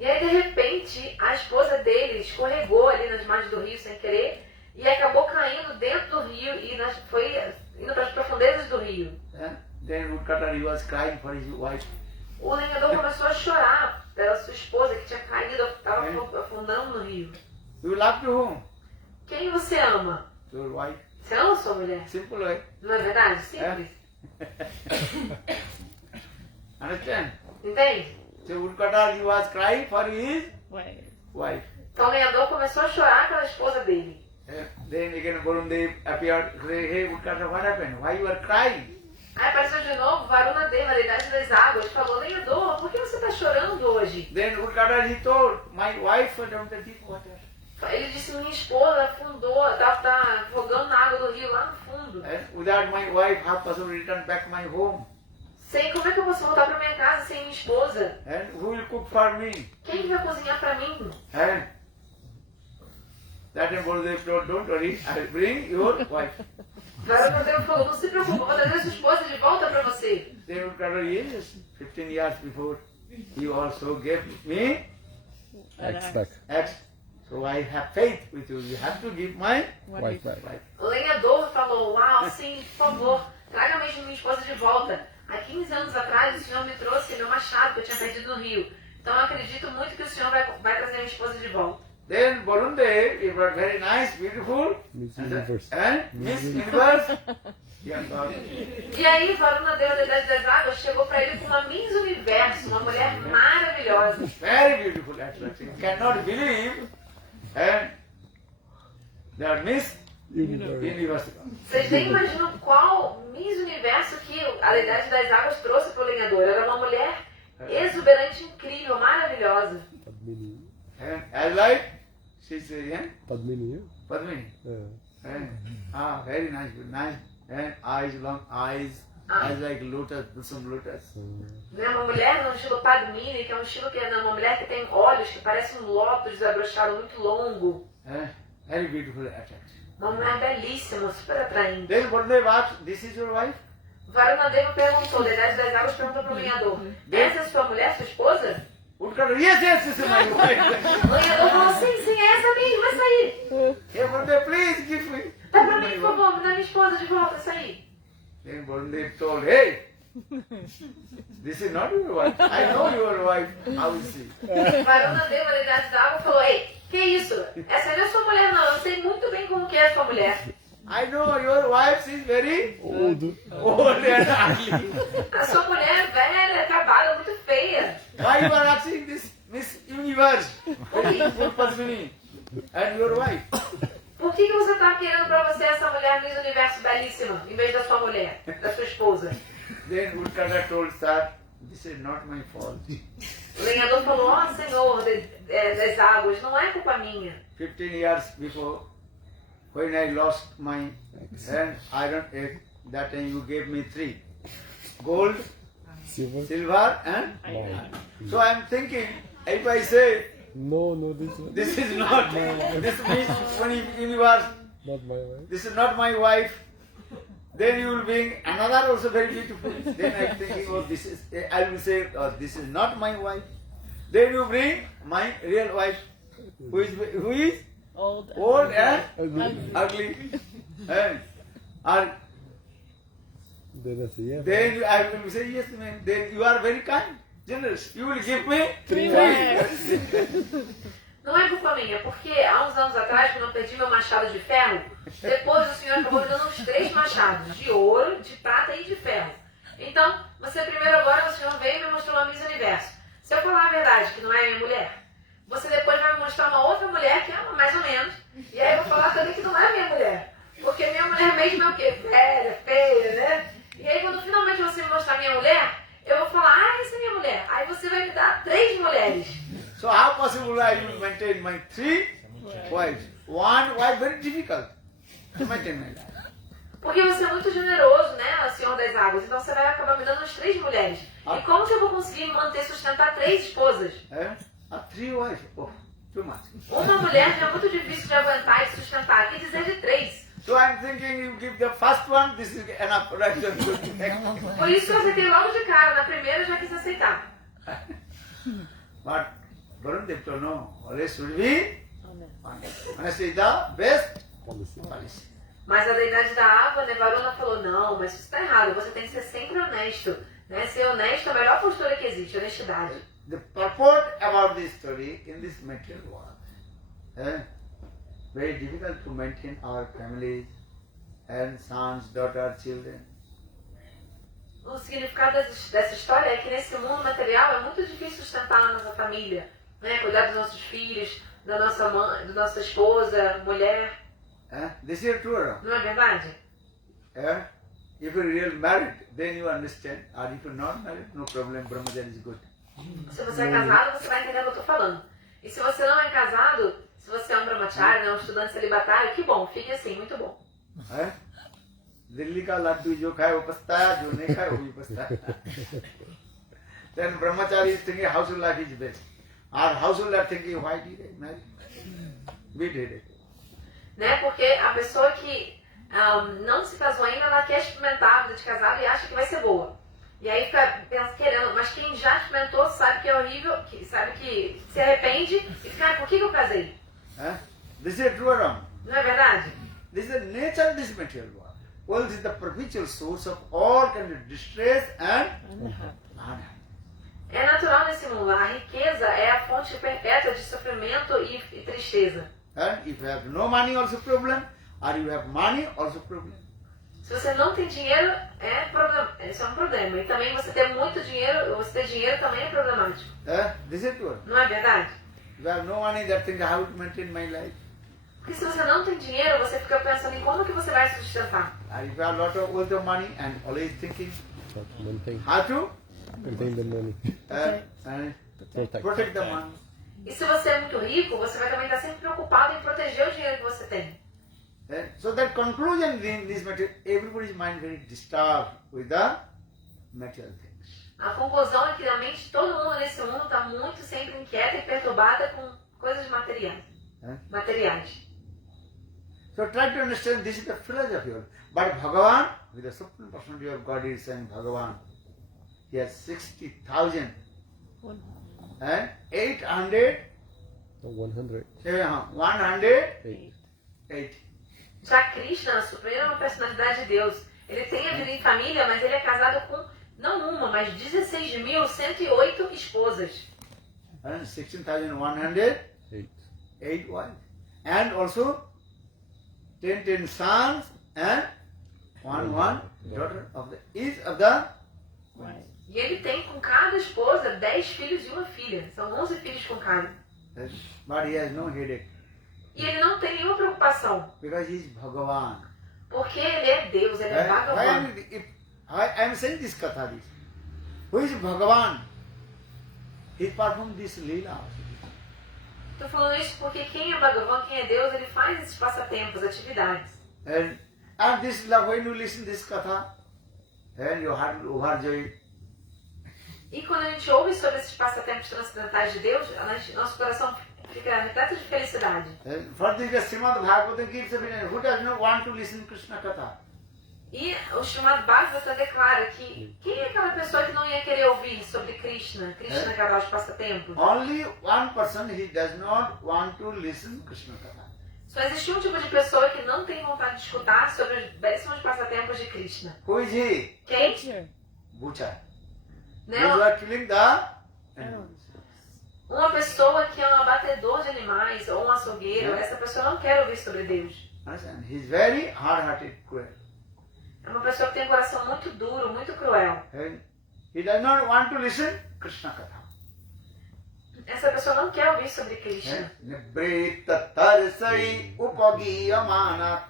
E aí, de repente, a esposa dele escorregou ali nas margens do rio sem querer e acabou caindo dentro do rio e foi indo para as profundezas do rio. Then woodcutter, he was crying for his wife. O lenhador começou a chorar pela sua esposa que tinha caído, estava afundando no rio. You love to whom? Quem você ama? Your wife. Você ama sua mulher? Simple way. Não é verdade? Simples. Understand? Entende? So woodcutter, he was crying for his wife. Então o lenhador começou a chorar pela esposa dele. Then again Varundev appeared, say, hey woodcutter, what happened? Why you are crying? Aí apareceu de novo Varuna Deva, a deidade das águas, e falou, lenhador, por que você está chorando hoje? Then woodcutter, he told, my wife fell down the deep water. Ele disse, minha esposa afundou, está afogando na água do rio lá no fundo. Without my wife, how possible return back to my home? Sei, como é que eu posso voltar para minha casa sem minha esposa? And who will cook for me? Quem vai cozinhar para mim? And that time Gurudev told, don't worry, I will bring your wife. Varuna Deva falou, não se preocupe, vou trazer sua esposa de volta para você. They would tell her, yes, 15 years before, he also gave me X. So I have faith with you. You have to give my wife back. O lenhador falou, uau, sim, por favor, traga mesmo minha esposa de volta. Há 15 anos atrás, o senhor me trouxe meu machado que eu tinha perdido no rio. Então eu acredito muito que o senhor vai trazer minha esposa de volta. Then Varundev, he brought very nice, beautiful, Miss Universe. and Miss Universe. Young girl. E aí, Varuna Deva, a deidade das águas, chegou para ele com uma Miss Universo, uma mulher maravilhosa. Very beautiful, actually. You cannot believe. And that Miss Universe. Vocês nem imaginam qual Miss Universo que a deidade das águas trouxe para o lenhador. Ela era uma mulher exuberante, incrível, maravilhosa. Padmini. And as like, she said, yeah? Padmini. Padmini. Yeah. Very nice, nice. And eyes, long eyes, eyes like lotus, some lotus. É uma mulher no estilo Padmini, que é um estilo que é uma mulher que tem olhos que parecem um lótus desabrochado muito longo. Very beautiful, attractive. Uma mulher belíssima, super atraente. Then Gurudev asked, this is your wife? Varuna Deva perguntou, a deidade das águas perguntou para o lenhador, essa é sua mulher, sua esposa? Woodcutter, yes, this is my wife. O lenhador falou, sim, é essa mesmo, essa aí. Hey, Gurudev, please give me. Dá pra mim, por favor, me dá minha esposa de volta, essa aí. Then Gurudev told, hey, This is not your wife. I know your wife. How is she? Varuna deu a idade da água e falou, ei, que isso? Essa não é sua mulher não, eu sei muito bem como que é a sua mulher. I know your wife is very Old. old and ugly. A sua mulher é velha, acabada, muito feia. Why you are asking this Miss Universe? Very good Padmini. And your wife. Por que você está querendo pra você essa mulher Miss Universo belíssima, em vez da sua mulher, da sua esposa? Then Woodcutter told sir, this is not my fault. O lenhador falou, ó Senhor das águas, não é culpa minha. 15 years before, when I lost my iron egg, that time you gave me 3. Gold, Silver. silver and Wow. so I am thinking, if I say No, this one. this is not, this means when universe, Not my wife. this is not my wife, then you will bring another also very beautiful. Then I am thinking, oh, this is, I will say, oh, this is not my wife. Then you bring my real wife, who is Old. old and Ugly. ugly. And Then I say, yeah. then I will say, yes, man, then you are very kind, generous. You will give me Three Não é culpa minha, porque há uns anos atrás, quando eu perdi meu machado de ferro, depois o Senhor acabou me dando uns 3 machados, de ouro, de prata e de ferro. Então, você primeiro agora, o Senhor veio e me mostrou uma Miss Universo. Se eu falar a verdade, que não é minha mulher, você depois vai me mostrar uma outra mulher, que é mais ou menos, e aí eu vou falar também que não é minha mulher. Porque minha mulher mesmo é o quê? Velha, feia, né? E aí quando finalmente você me mostrar minha mulher, eu vou falar, ah, essa é minha mulher. Aí você vai me dar 3 mulheres. So how possible I will maintain my 3 wives? One wife very difficult to maintain my life. Porque você é muito generoso, né, Senhor das Águas. Então você vai acabar me dando as 3 mulheres. E como que eu vou conseguir manter, sustentar 3 esposas? A 3 wives, oh, too much. Uma mulher já é muito difícil de aguentar e sustentar. Que dizer de 3? So I'm thinking you give the first one, this is enough. Por isso que eu aceitei logo de cara. Na primeira eu já quis aceitar. But Varun Dev told no, always should be honest is the best Policy. policy. Mas a deidade da água, né, Varuna falou, não, mas isso está errado. Você tem que ser sempre honesto. Né? Ser honesto é a melhor postura que existe, honestidade. The purport about this story in this material world, very difficult to maintain our families and sons, daughters, children. O significado dessa história é que nesse mundo material é muito difícil sustentar a nossa família, né? Cuidar dos nossos filhos, da nossa mãe, da nossa esposa, mulher. This is true or not? Não é verdade? If you're really married, then you understand. Or if you're not married, no problem, brahmacharya is good. Se você é casado, você vai entender o que eu estou falando. E se você não é casado, se você é um brahmachari, né, um estudante celibatário, que bom, fique assim, muito bom. Delhi का लड्डू जो खाए वो पछताया, जो नहीं खाए वो भी पछताया. Then brahmachari is thinking household life is best. Our household are thinking why did I marry? We did it. Né? Porque a pessoa que não se casou ainda, ela quer experimentar a vida de casado e acha que vai ser boa. E aí fica querendo, mas quem já experimentou sabe que é horrível, sabe que se arrepende e fica, por que eu casei? This is true or wrong? Não é verdade? This is the nature of this material world. Wealth is the perpetual source of all kind of distress and unhappiness. É natural nesse mundo. A riqueza é a fonte perpétua de sofrimento e tristeza. And if you have no money, also problem. Or you have money, also problem. Se você não tem dinheiro, isso é um problema. E também você ter muito dinheiro, você ter dinheiro também é problemático. This is true. Não é verdade? If you have no money, that thing how to maintain my life. Porque se você não tem dinheiro, você fica pensando em como que você vai se sustentar. Or if you have a lot of wealth of money and always thinking But maintain. how to Contain the money. protect the money. E se você é muito rico, você vai também estar sempre preocupado em proteger o dinheiro que você tem. So that conclusion in this material, everybody's mind very disturbed with the material things. A conclusão é que a mente de todo mundo nesse mundo está muito sempre inquieta e perturbada com coisas materiais. So try to understand this is the philosophy. But Bhagavan, with the supreme personality of God is saying Bhagavan, he has 60,000 and 800, 100. 108. Já Krishna, a suprema personalidade de Deus, ele tem a vida em família, mas ele é casado com não uma, mas 16.108 esposas. And 16,108 wives. And also 10 sons and one daughter of each of the E ele tem com cada esposa 10 filhos e uma filha. São 11 filhos com cada. but he has no headache E ele não tem nenhuma preocupação. because he is Bhagavan. Porque ele é Deus, ele é Bhagavan. I am saying this katha, this. Who is Bhagavan? He performed this Leela. Estou falando isso porque quem é Bhagavan, quem é Deus, ele faz esses passatempos, atividades. And this when you listen this katha, and your heart will overjoy. E quando a gente ouve sobre esses passatempos transcendentais de Deus, nosso coração fica repleto de felicidade. For this, Srimad Bhagavatam gives evidence. Who does not want to listen Krishna katha? E o chamado Bhagavatam declara que quem é aquela pessoa que não ia querer ouvir sobre Krishna, Krishna Katha, os passatempos? Only one person, he does not want to listen Krishna katha. Só existe um tipo de pessoa que não tem vontade de escutar sobre os belíssimos passatempos de Krishna. Who is he? Quem? Butcher. Né? Those who are killing the animals. Uma pessoa que é um abatedor de animais ou um açougueiro, essa pessoa não quer ouvir sobre Deus. Understand? He is very hard-hearted, cruel. É uma pessoa que tem um coração muito duro, muito cruel. And he does not want to listen Krishna katha. Essa pessoa não quer ouvir sobre Krishna. Nibrita tarsai upagiyamana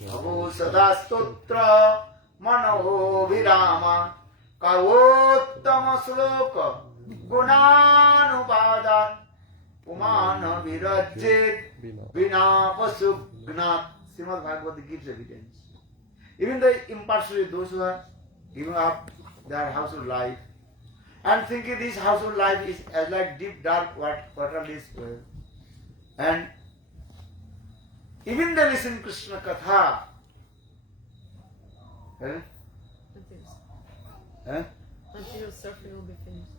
bhavu sadastotra mano virama kavottama sloka gunanupadat umana virajit vina pasugnat. Srimad Bhagavatam gives evidence. Even the impartial, those who are giving up their household life and thinking this household life is as like deep dark waterless well. And even they listen Krishna Katha. Until suffering will be finished.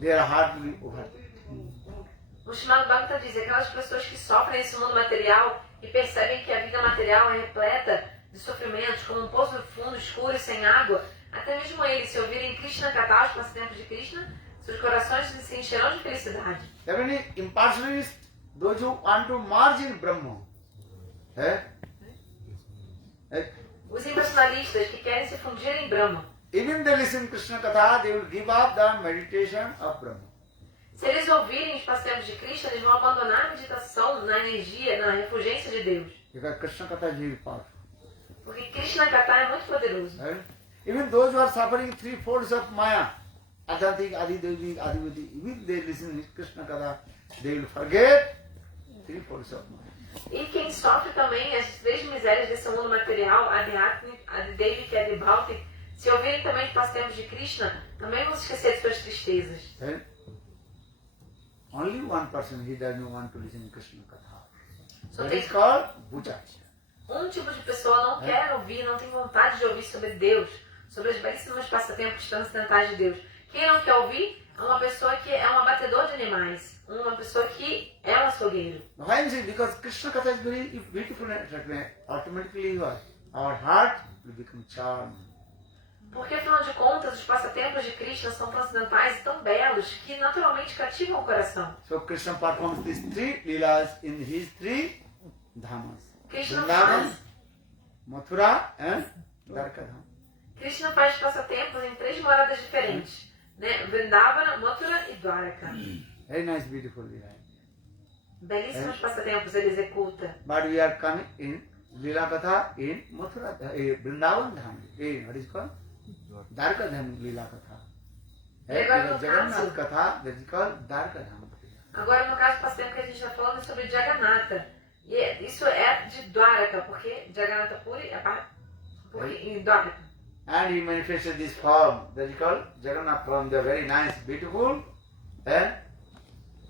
Their heart will be over. O chamado Bhagavatam diz, aquelas pessoas que sofrem nesse mundo material e percebem que a vida material é repleta de sofrimentos, como um poço fundo, escuro e sem água, até mesmo eles, se ouvirem Krishna Katha, os passatempos de Krishna, seus corações se encherão de felicidade. Even impartialists, those who want to merge in Brahma. Os impersonalistas que querem se fundir em Brahma, Even they listen Krishna Katha, they will give up the meditation of Brahma. se eles ouvirem os passatempos de Krishna, eles vão abandonar a meditação na energia, na refulgência de Deus. Because Krishna Katha is very powerful. Porque Krishna Katha é muito poderoso. Even those who are suffering three folds of Maya, Adantik, Adidevi, Adivati, even they listen to Krishna Katha, they will forget three folds of Maya. E quem sofre também as três misérias desse mundo material, Adhyatmik, Adidevi e Adibhautik, se ouvirem também os passatempos de Krishna, também vão se esquecer de suas tristezas. Only one person, he does not want to listen to Krishna Katha. Só That tem is called Bhuja. um tipo de pessoa não quer ouvir, não tem vontade de ouvir sobre Deus, sobre os belíssimos passatempos transcendentais de Deus. Quem não quer ouvir é uma pessoa que é um abatedor de animais, uma pessoa que é um açougueiro. Why am I saying? Because Krishna Katha is very beautiful and attractive. Automatically our heart will become charmed. Porque, afinal de contas, os passatempos de Krishna são transcendentais e tão belos que naturalmente cativam o coração. So Krishna performs these three leelas in his three dhamas. Krishna Vrindavan, faz, Mathura and Dwarkadham. Krishna faz passatempos em três moradas diferentes, né? Vrindavana, Mathura e Dwaraka. Very nice, beautiful leela. Belíssimos passatempos ele executa. But we are coming in Leela Katha in Mathura, Vrindavan Dham. What is called? Dwarkadham Leela Katha. Agora, no Jagannath caso- Katha, that is called Dwarkadham. Agora, no caso do passatempo que a gente está falando é sobre Jagannatha. E isso é de Dwaraka, porque Jagannatha Puri é em Dwaraka. And he manifested this form, that is called Jagannath form. They are very nice, beautiful, and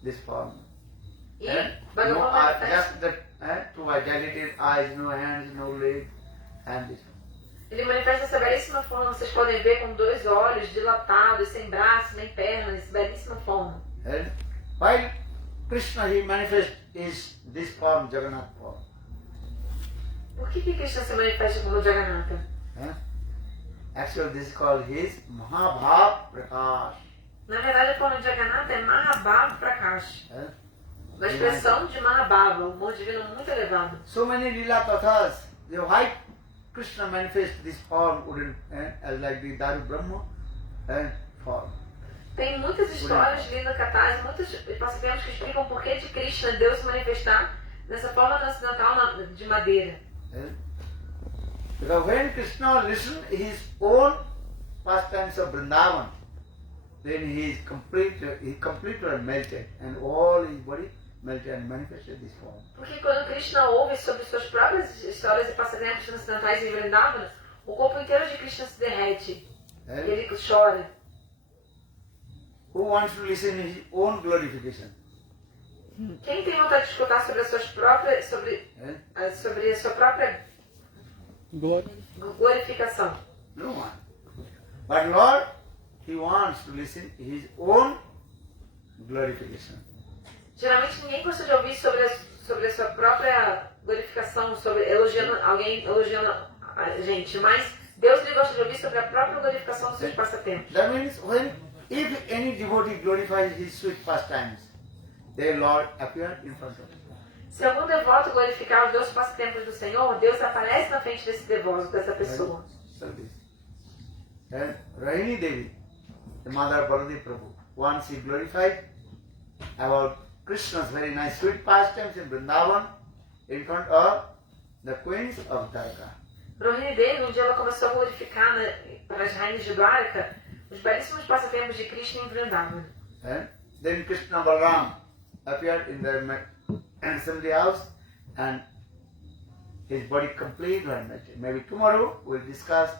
this form. E No Bhagavan eye, manifesta, just the two dilated eyes, no hands, no legs, and this one. ele manifesta essa belíssima forma, vocês podem ver com dois olhos dilatados, sem braços nem pernas, belíssima forma. And while Krishna he manifests is this form, Jagannath form. Por que Krishna se manifesta como Jagannatha? Actually, this is called his Mahabhav Prakash. Na verdade, a forma de Jagannatha é Mahabhava Prakash. Eh? Uma expressão de Mahabhava, um amor divino muito elevado. So many Leela Kathas, why Krishna manifest this form wouldn't, as like the Daru Brahma form. Tem muitas histórias de Lila Kathas, muitos passatempos que explicam por que de Krishna Deus se manifestar nessa forma transcendental de madeira. Because when Krishna listened his own pastimes of Vrindavan, then he completely melted and all his body melted and manifested this form. Porque quando Krishna ouve sobre suas próprias histórias e passatempos transcendentais em Vrindavana, o corpo inteiro de Krishna se derrete e ele chora. Who wants to listen his own glorification? Quem tem vontade de escutar sobre as suas próprias, sobre a sua própria glorificação? No one. But Lord, he wants to listen his own glorification. Geralmente ninguém gosta de ouvir sobre a sua própria glorificação, sobre alguém elogiando a gente, mas Deus lhe gosta de ouvir sobre a própria glorificação dos seus passatempos. That means if any devotee glorifies his sweet pastimes, their Lord appeared in front of him. Se algum devoto glorificar os doces passatempos do Senhor, Deus aparece na frente desse devoto, dessa pessoa. So this. And Rahini Devi, the mother of Baladev Prabhu, once he glorified about Krishna's very nice sweet pastimes in Vrindavan in front of the queens of Dwarka. Rohini Devi, um dia ela começou a glorificar para as rainhas de Dwarka os belíssimos passatempos de Krishna em Vrindavan. And then Krishna Balaram appeared in the assembly house and his body completely melted. Maybe tomorrow we'll discuss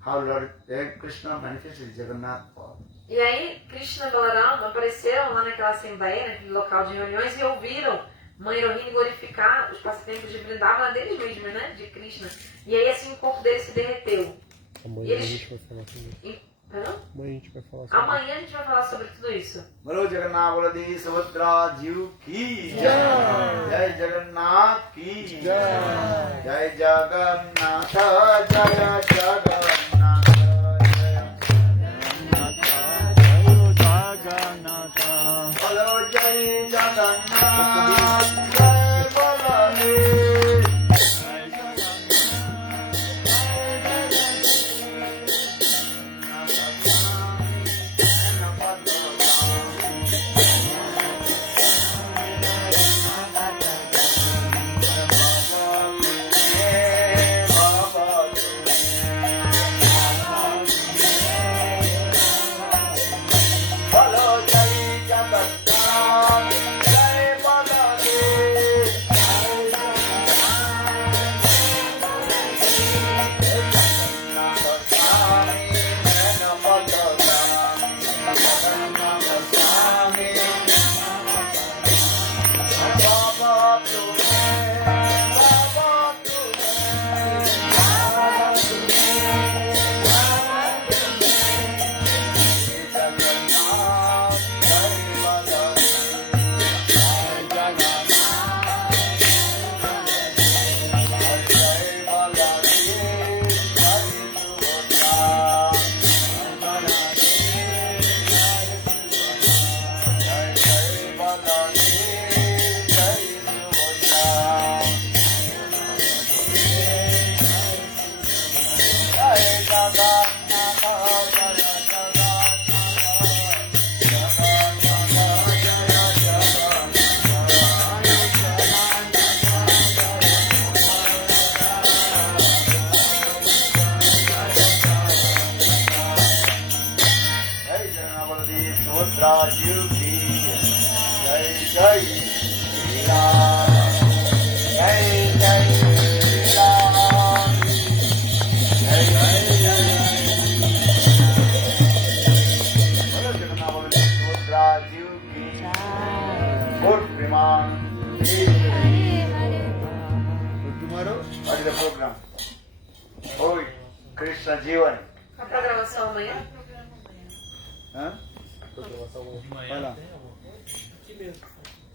how Lord Krishna manifested Jagannath form. E aí, Krishna e Balaram apareceram lá naquela assembleia, naquele local de reuniões, e ouviram Mãe Rohini glorificar os passatempos de Vrindavan deles mesmos, né? De Krishna. E aí, assim, o corpo deles se derreteu. Amanhã a gente vai falar sobre isso. Perdão? Amanhã a gente vai falar sobre Amanhã a gente vai falar sobre tudo isso. Bolo Jagannath Baladev Subhadra Jiu ki Jai. Jai Jagannath ki Jai. Jai Jagannath Jai Jagannath. Bolo Jai Jagannath Jai Baladev.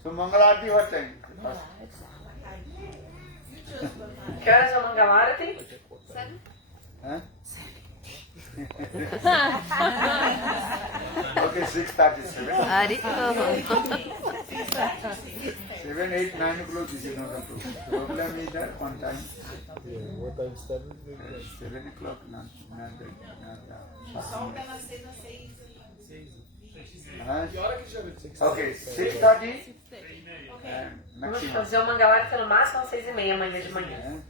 So Mangalarti what time? Que horas é o Mangalarati? 7. Huh? Okay, 6:37. Hari. 7, 8, 9 o'clock this is not a problem. Problem is that one time, Yeah, what time 7? 7 o'clock, not Okay, 6:30 and Vamos maximum. fazer o Mangalarta no máximo às 6h30 amanhã de manhã.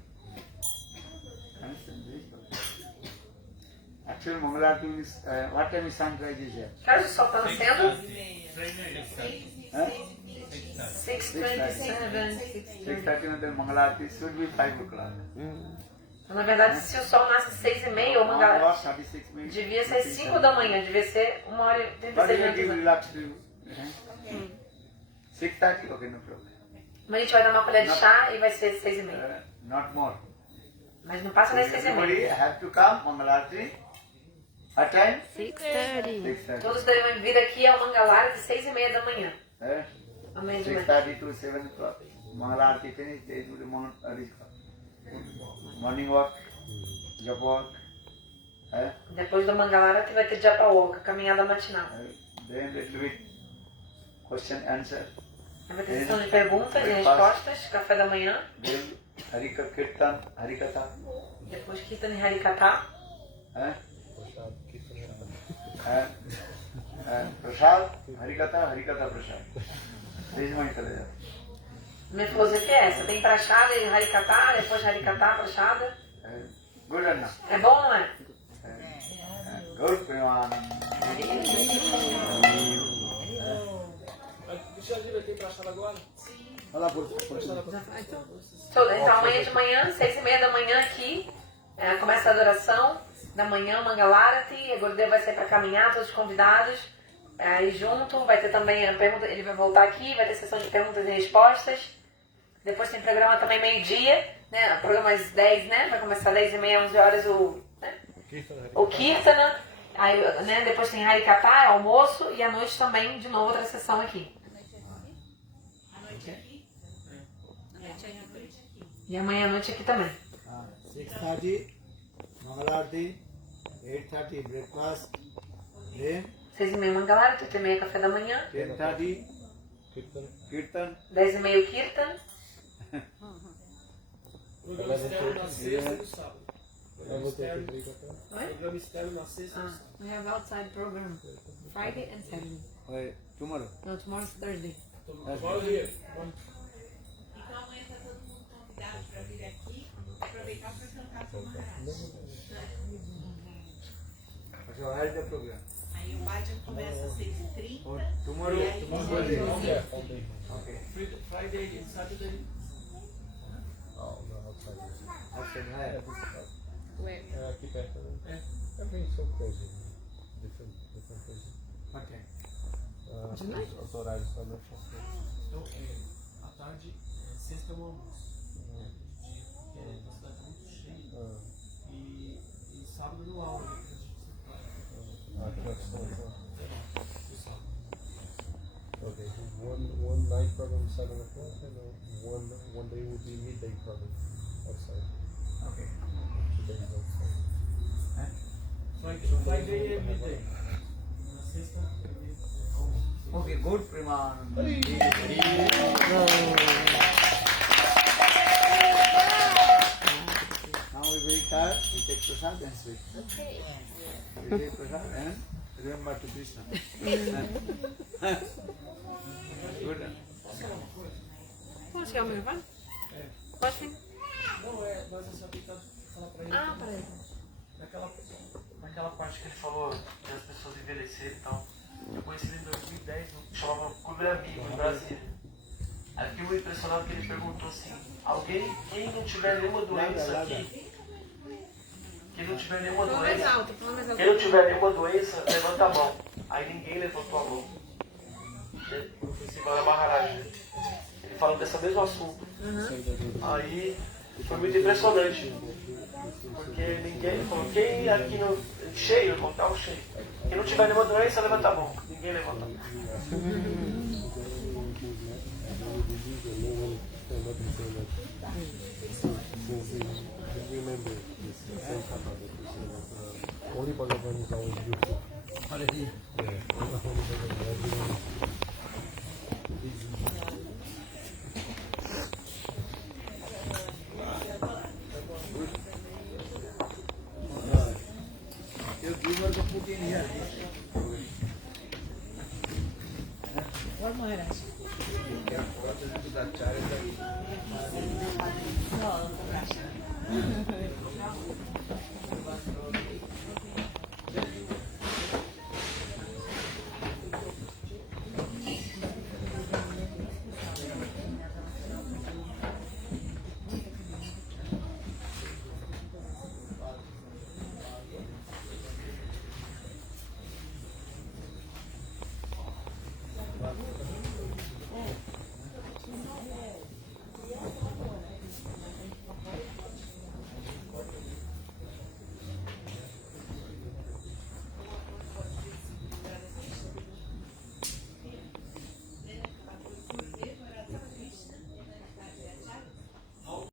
Actual Mangalarti is, what time is sunrise is here? Que horas o sol está nascendo? Huh? 6h27. 6:30 and then Mangalarti should be 5 o'clock. Então, na verdade, se o sol nasce às 6h30, o Mangalarta What, 36 minutes? devia ser 5 da manhã, devia ser 1h36 But you give minutos. relax to you. 6:30, okay, no problem. Mas a gente vai dar uma colher de chá e vai ser 6h30. Not more. Mas não passa das Everybody 6h30. have to come, Mangalarti. What time? 6:30. 6:30. Todos devem vir aqui ao Mangalarta de 6h30 da manhã. Amanhã de manhã. 6:30 to 7 o'clock. Mangalarti finish, they do the morning walk, job walk. Depois do Mangalarta vai ter Japa Walk, a caminhada matinal. Then little bit question answer. Aí vai ter sessão de perguntas e respostas, café da manhã. Then Kirtan, Harikatha. Depois Kirtan e Harikatha. Prasad, Harikatha, Harikatha Prasad. This is my calendar. Minha filosofia é essa, tem Prashada e Harikatha, depois Harikatha, Prashada. Good or not? É bom, não é? Good, Priman. Fala por Então amanhã de manhã, 6h30 da manhã aqui, começa a adoração da manhã, Mangalarati, a Gurudev vai sair para caminhar, todos os convidados, aí junto, vai ter também a pergunta, ele vai voltar aqui, vai ter sessão de perguntas e respostas, depois tem programa também meio-dia, né, programa às 10, né, vai começar às 10h30, 11 horas o Kirtana, aí, né, depois tem Harikatha, almoço, e à noite também, de novo, outra sessão aqui. E amanhã à noite aqui também. 6:30 Mangalarti, 8:30 breakfast, then 6h30 Mangalarati, 8h30 café da manhã, 10:30 Kirtan, 10h30 o Kirtan, Programa externo na sexta e no sábado. Eu vou ter que abrir café. Programa externo na sexta e no sábado. We have outside program Friday and Saturday. tomorrow. No, tomorrow's Thursday. Tomorrow here. Então amanhã está todo mundo convidado para vir aqui, aproveitar para cantar com o Maharaj. So how is the program? Aí o bhajan começa às 6h30. Tomorrow, E aí, Okay. Friday and Saturday. Oh, no, outside. Outside, É, right? Where? é aqui perto, né? É bem so close. Different places. Okay. Os horários também são Então, à tarde, sexta é o almoço. Que é uma cidade muito cheia. E sábado no aula. Okay, one night program 7 o'clock and one day will be midday program outside. Okay. Today is outside. Friday é midday. Na sexta é almoço. Okay, good, Priman. Now we wait tired, we take prasad and sleep. Okay. We take prasad and remember to Krishna. Good. Posso chegar ao meu irmão? Pode sim. Não, mas eu só tentar falar pra ele. Ah, peraí. Naquela parte que ele falou das pessoas envelhecerem e tal. Eu conheci ele em 2010, chamava Clube Amigo, em Brasília. Aí fiquei muito impressionado que ele perguntou assim, quem não tiver nenhuma doença aqui, quem não tiver nenhuma Fala mais doença, alto, fala mais alto. quem não tiver nenhuma doença, levanta a mão. Aí ninguém levantou a mão. Esse Vara Maharaj, né? Ele falando desse mesmo assunto. Aí foi muito impressionante. Porque ninguém falou, quem aqui no. Cheio, contar o cheio. Quem não tiver nenhuma doença, levanta a mão. Ninguém levanta a mão. remember this same Kata that you said. Only Bhagavan is always beautiful. Yeah. Only Bhagavan. Everyone You give her the food in here. What Maharaj?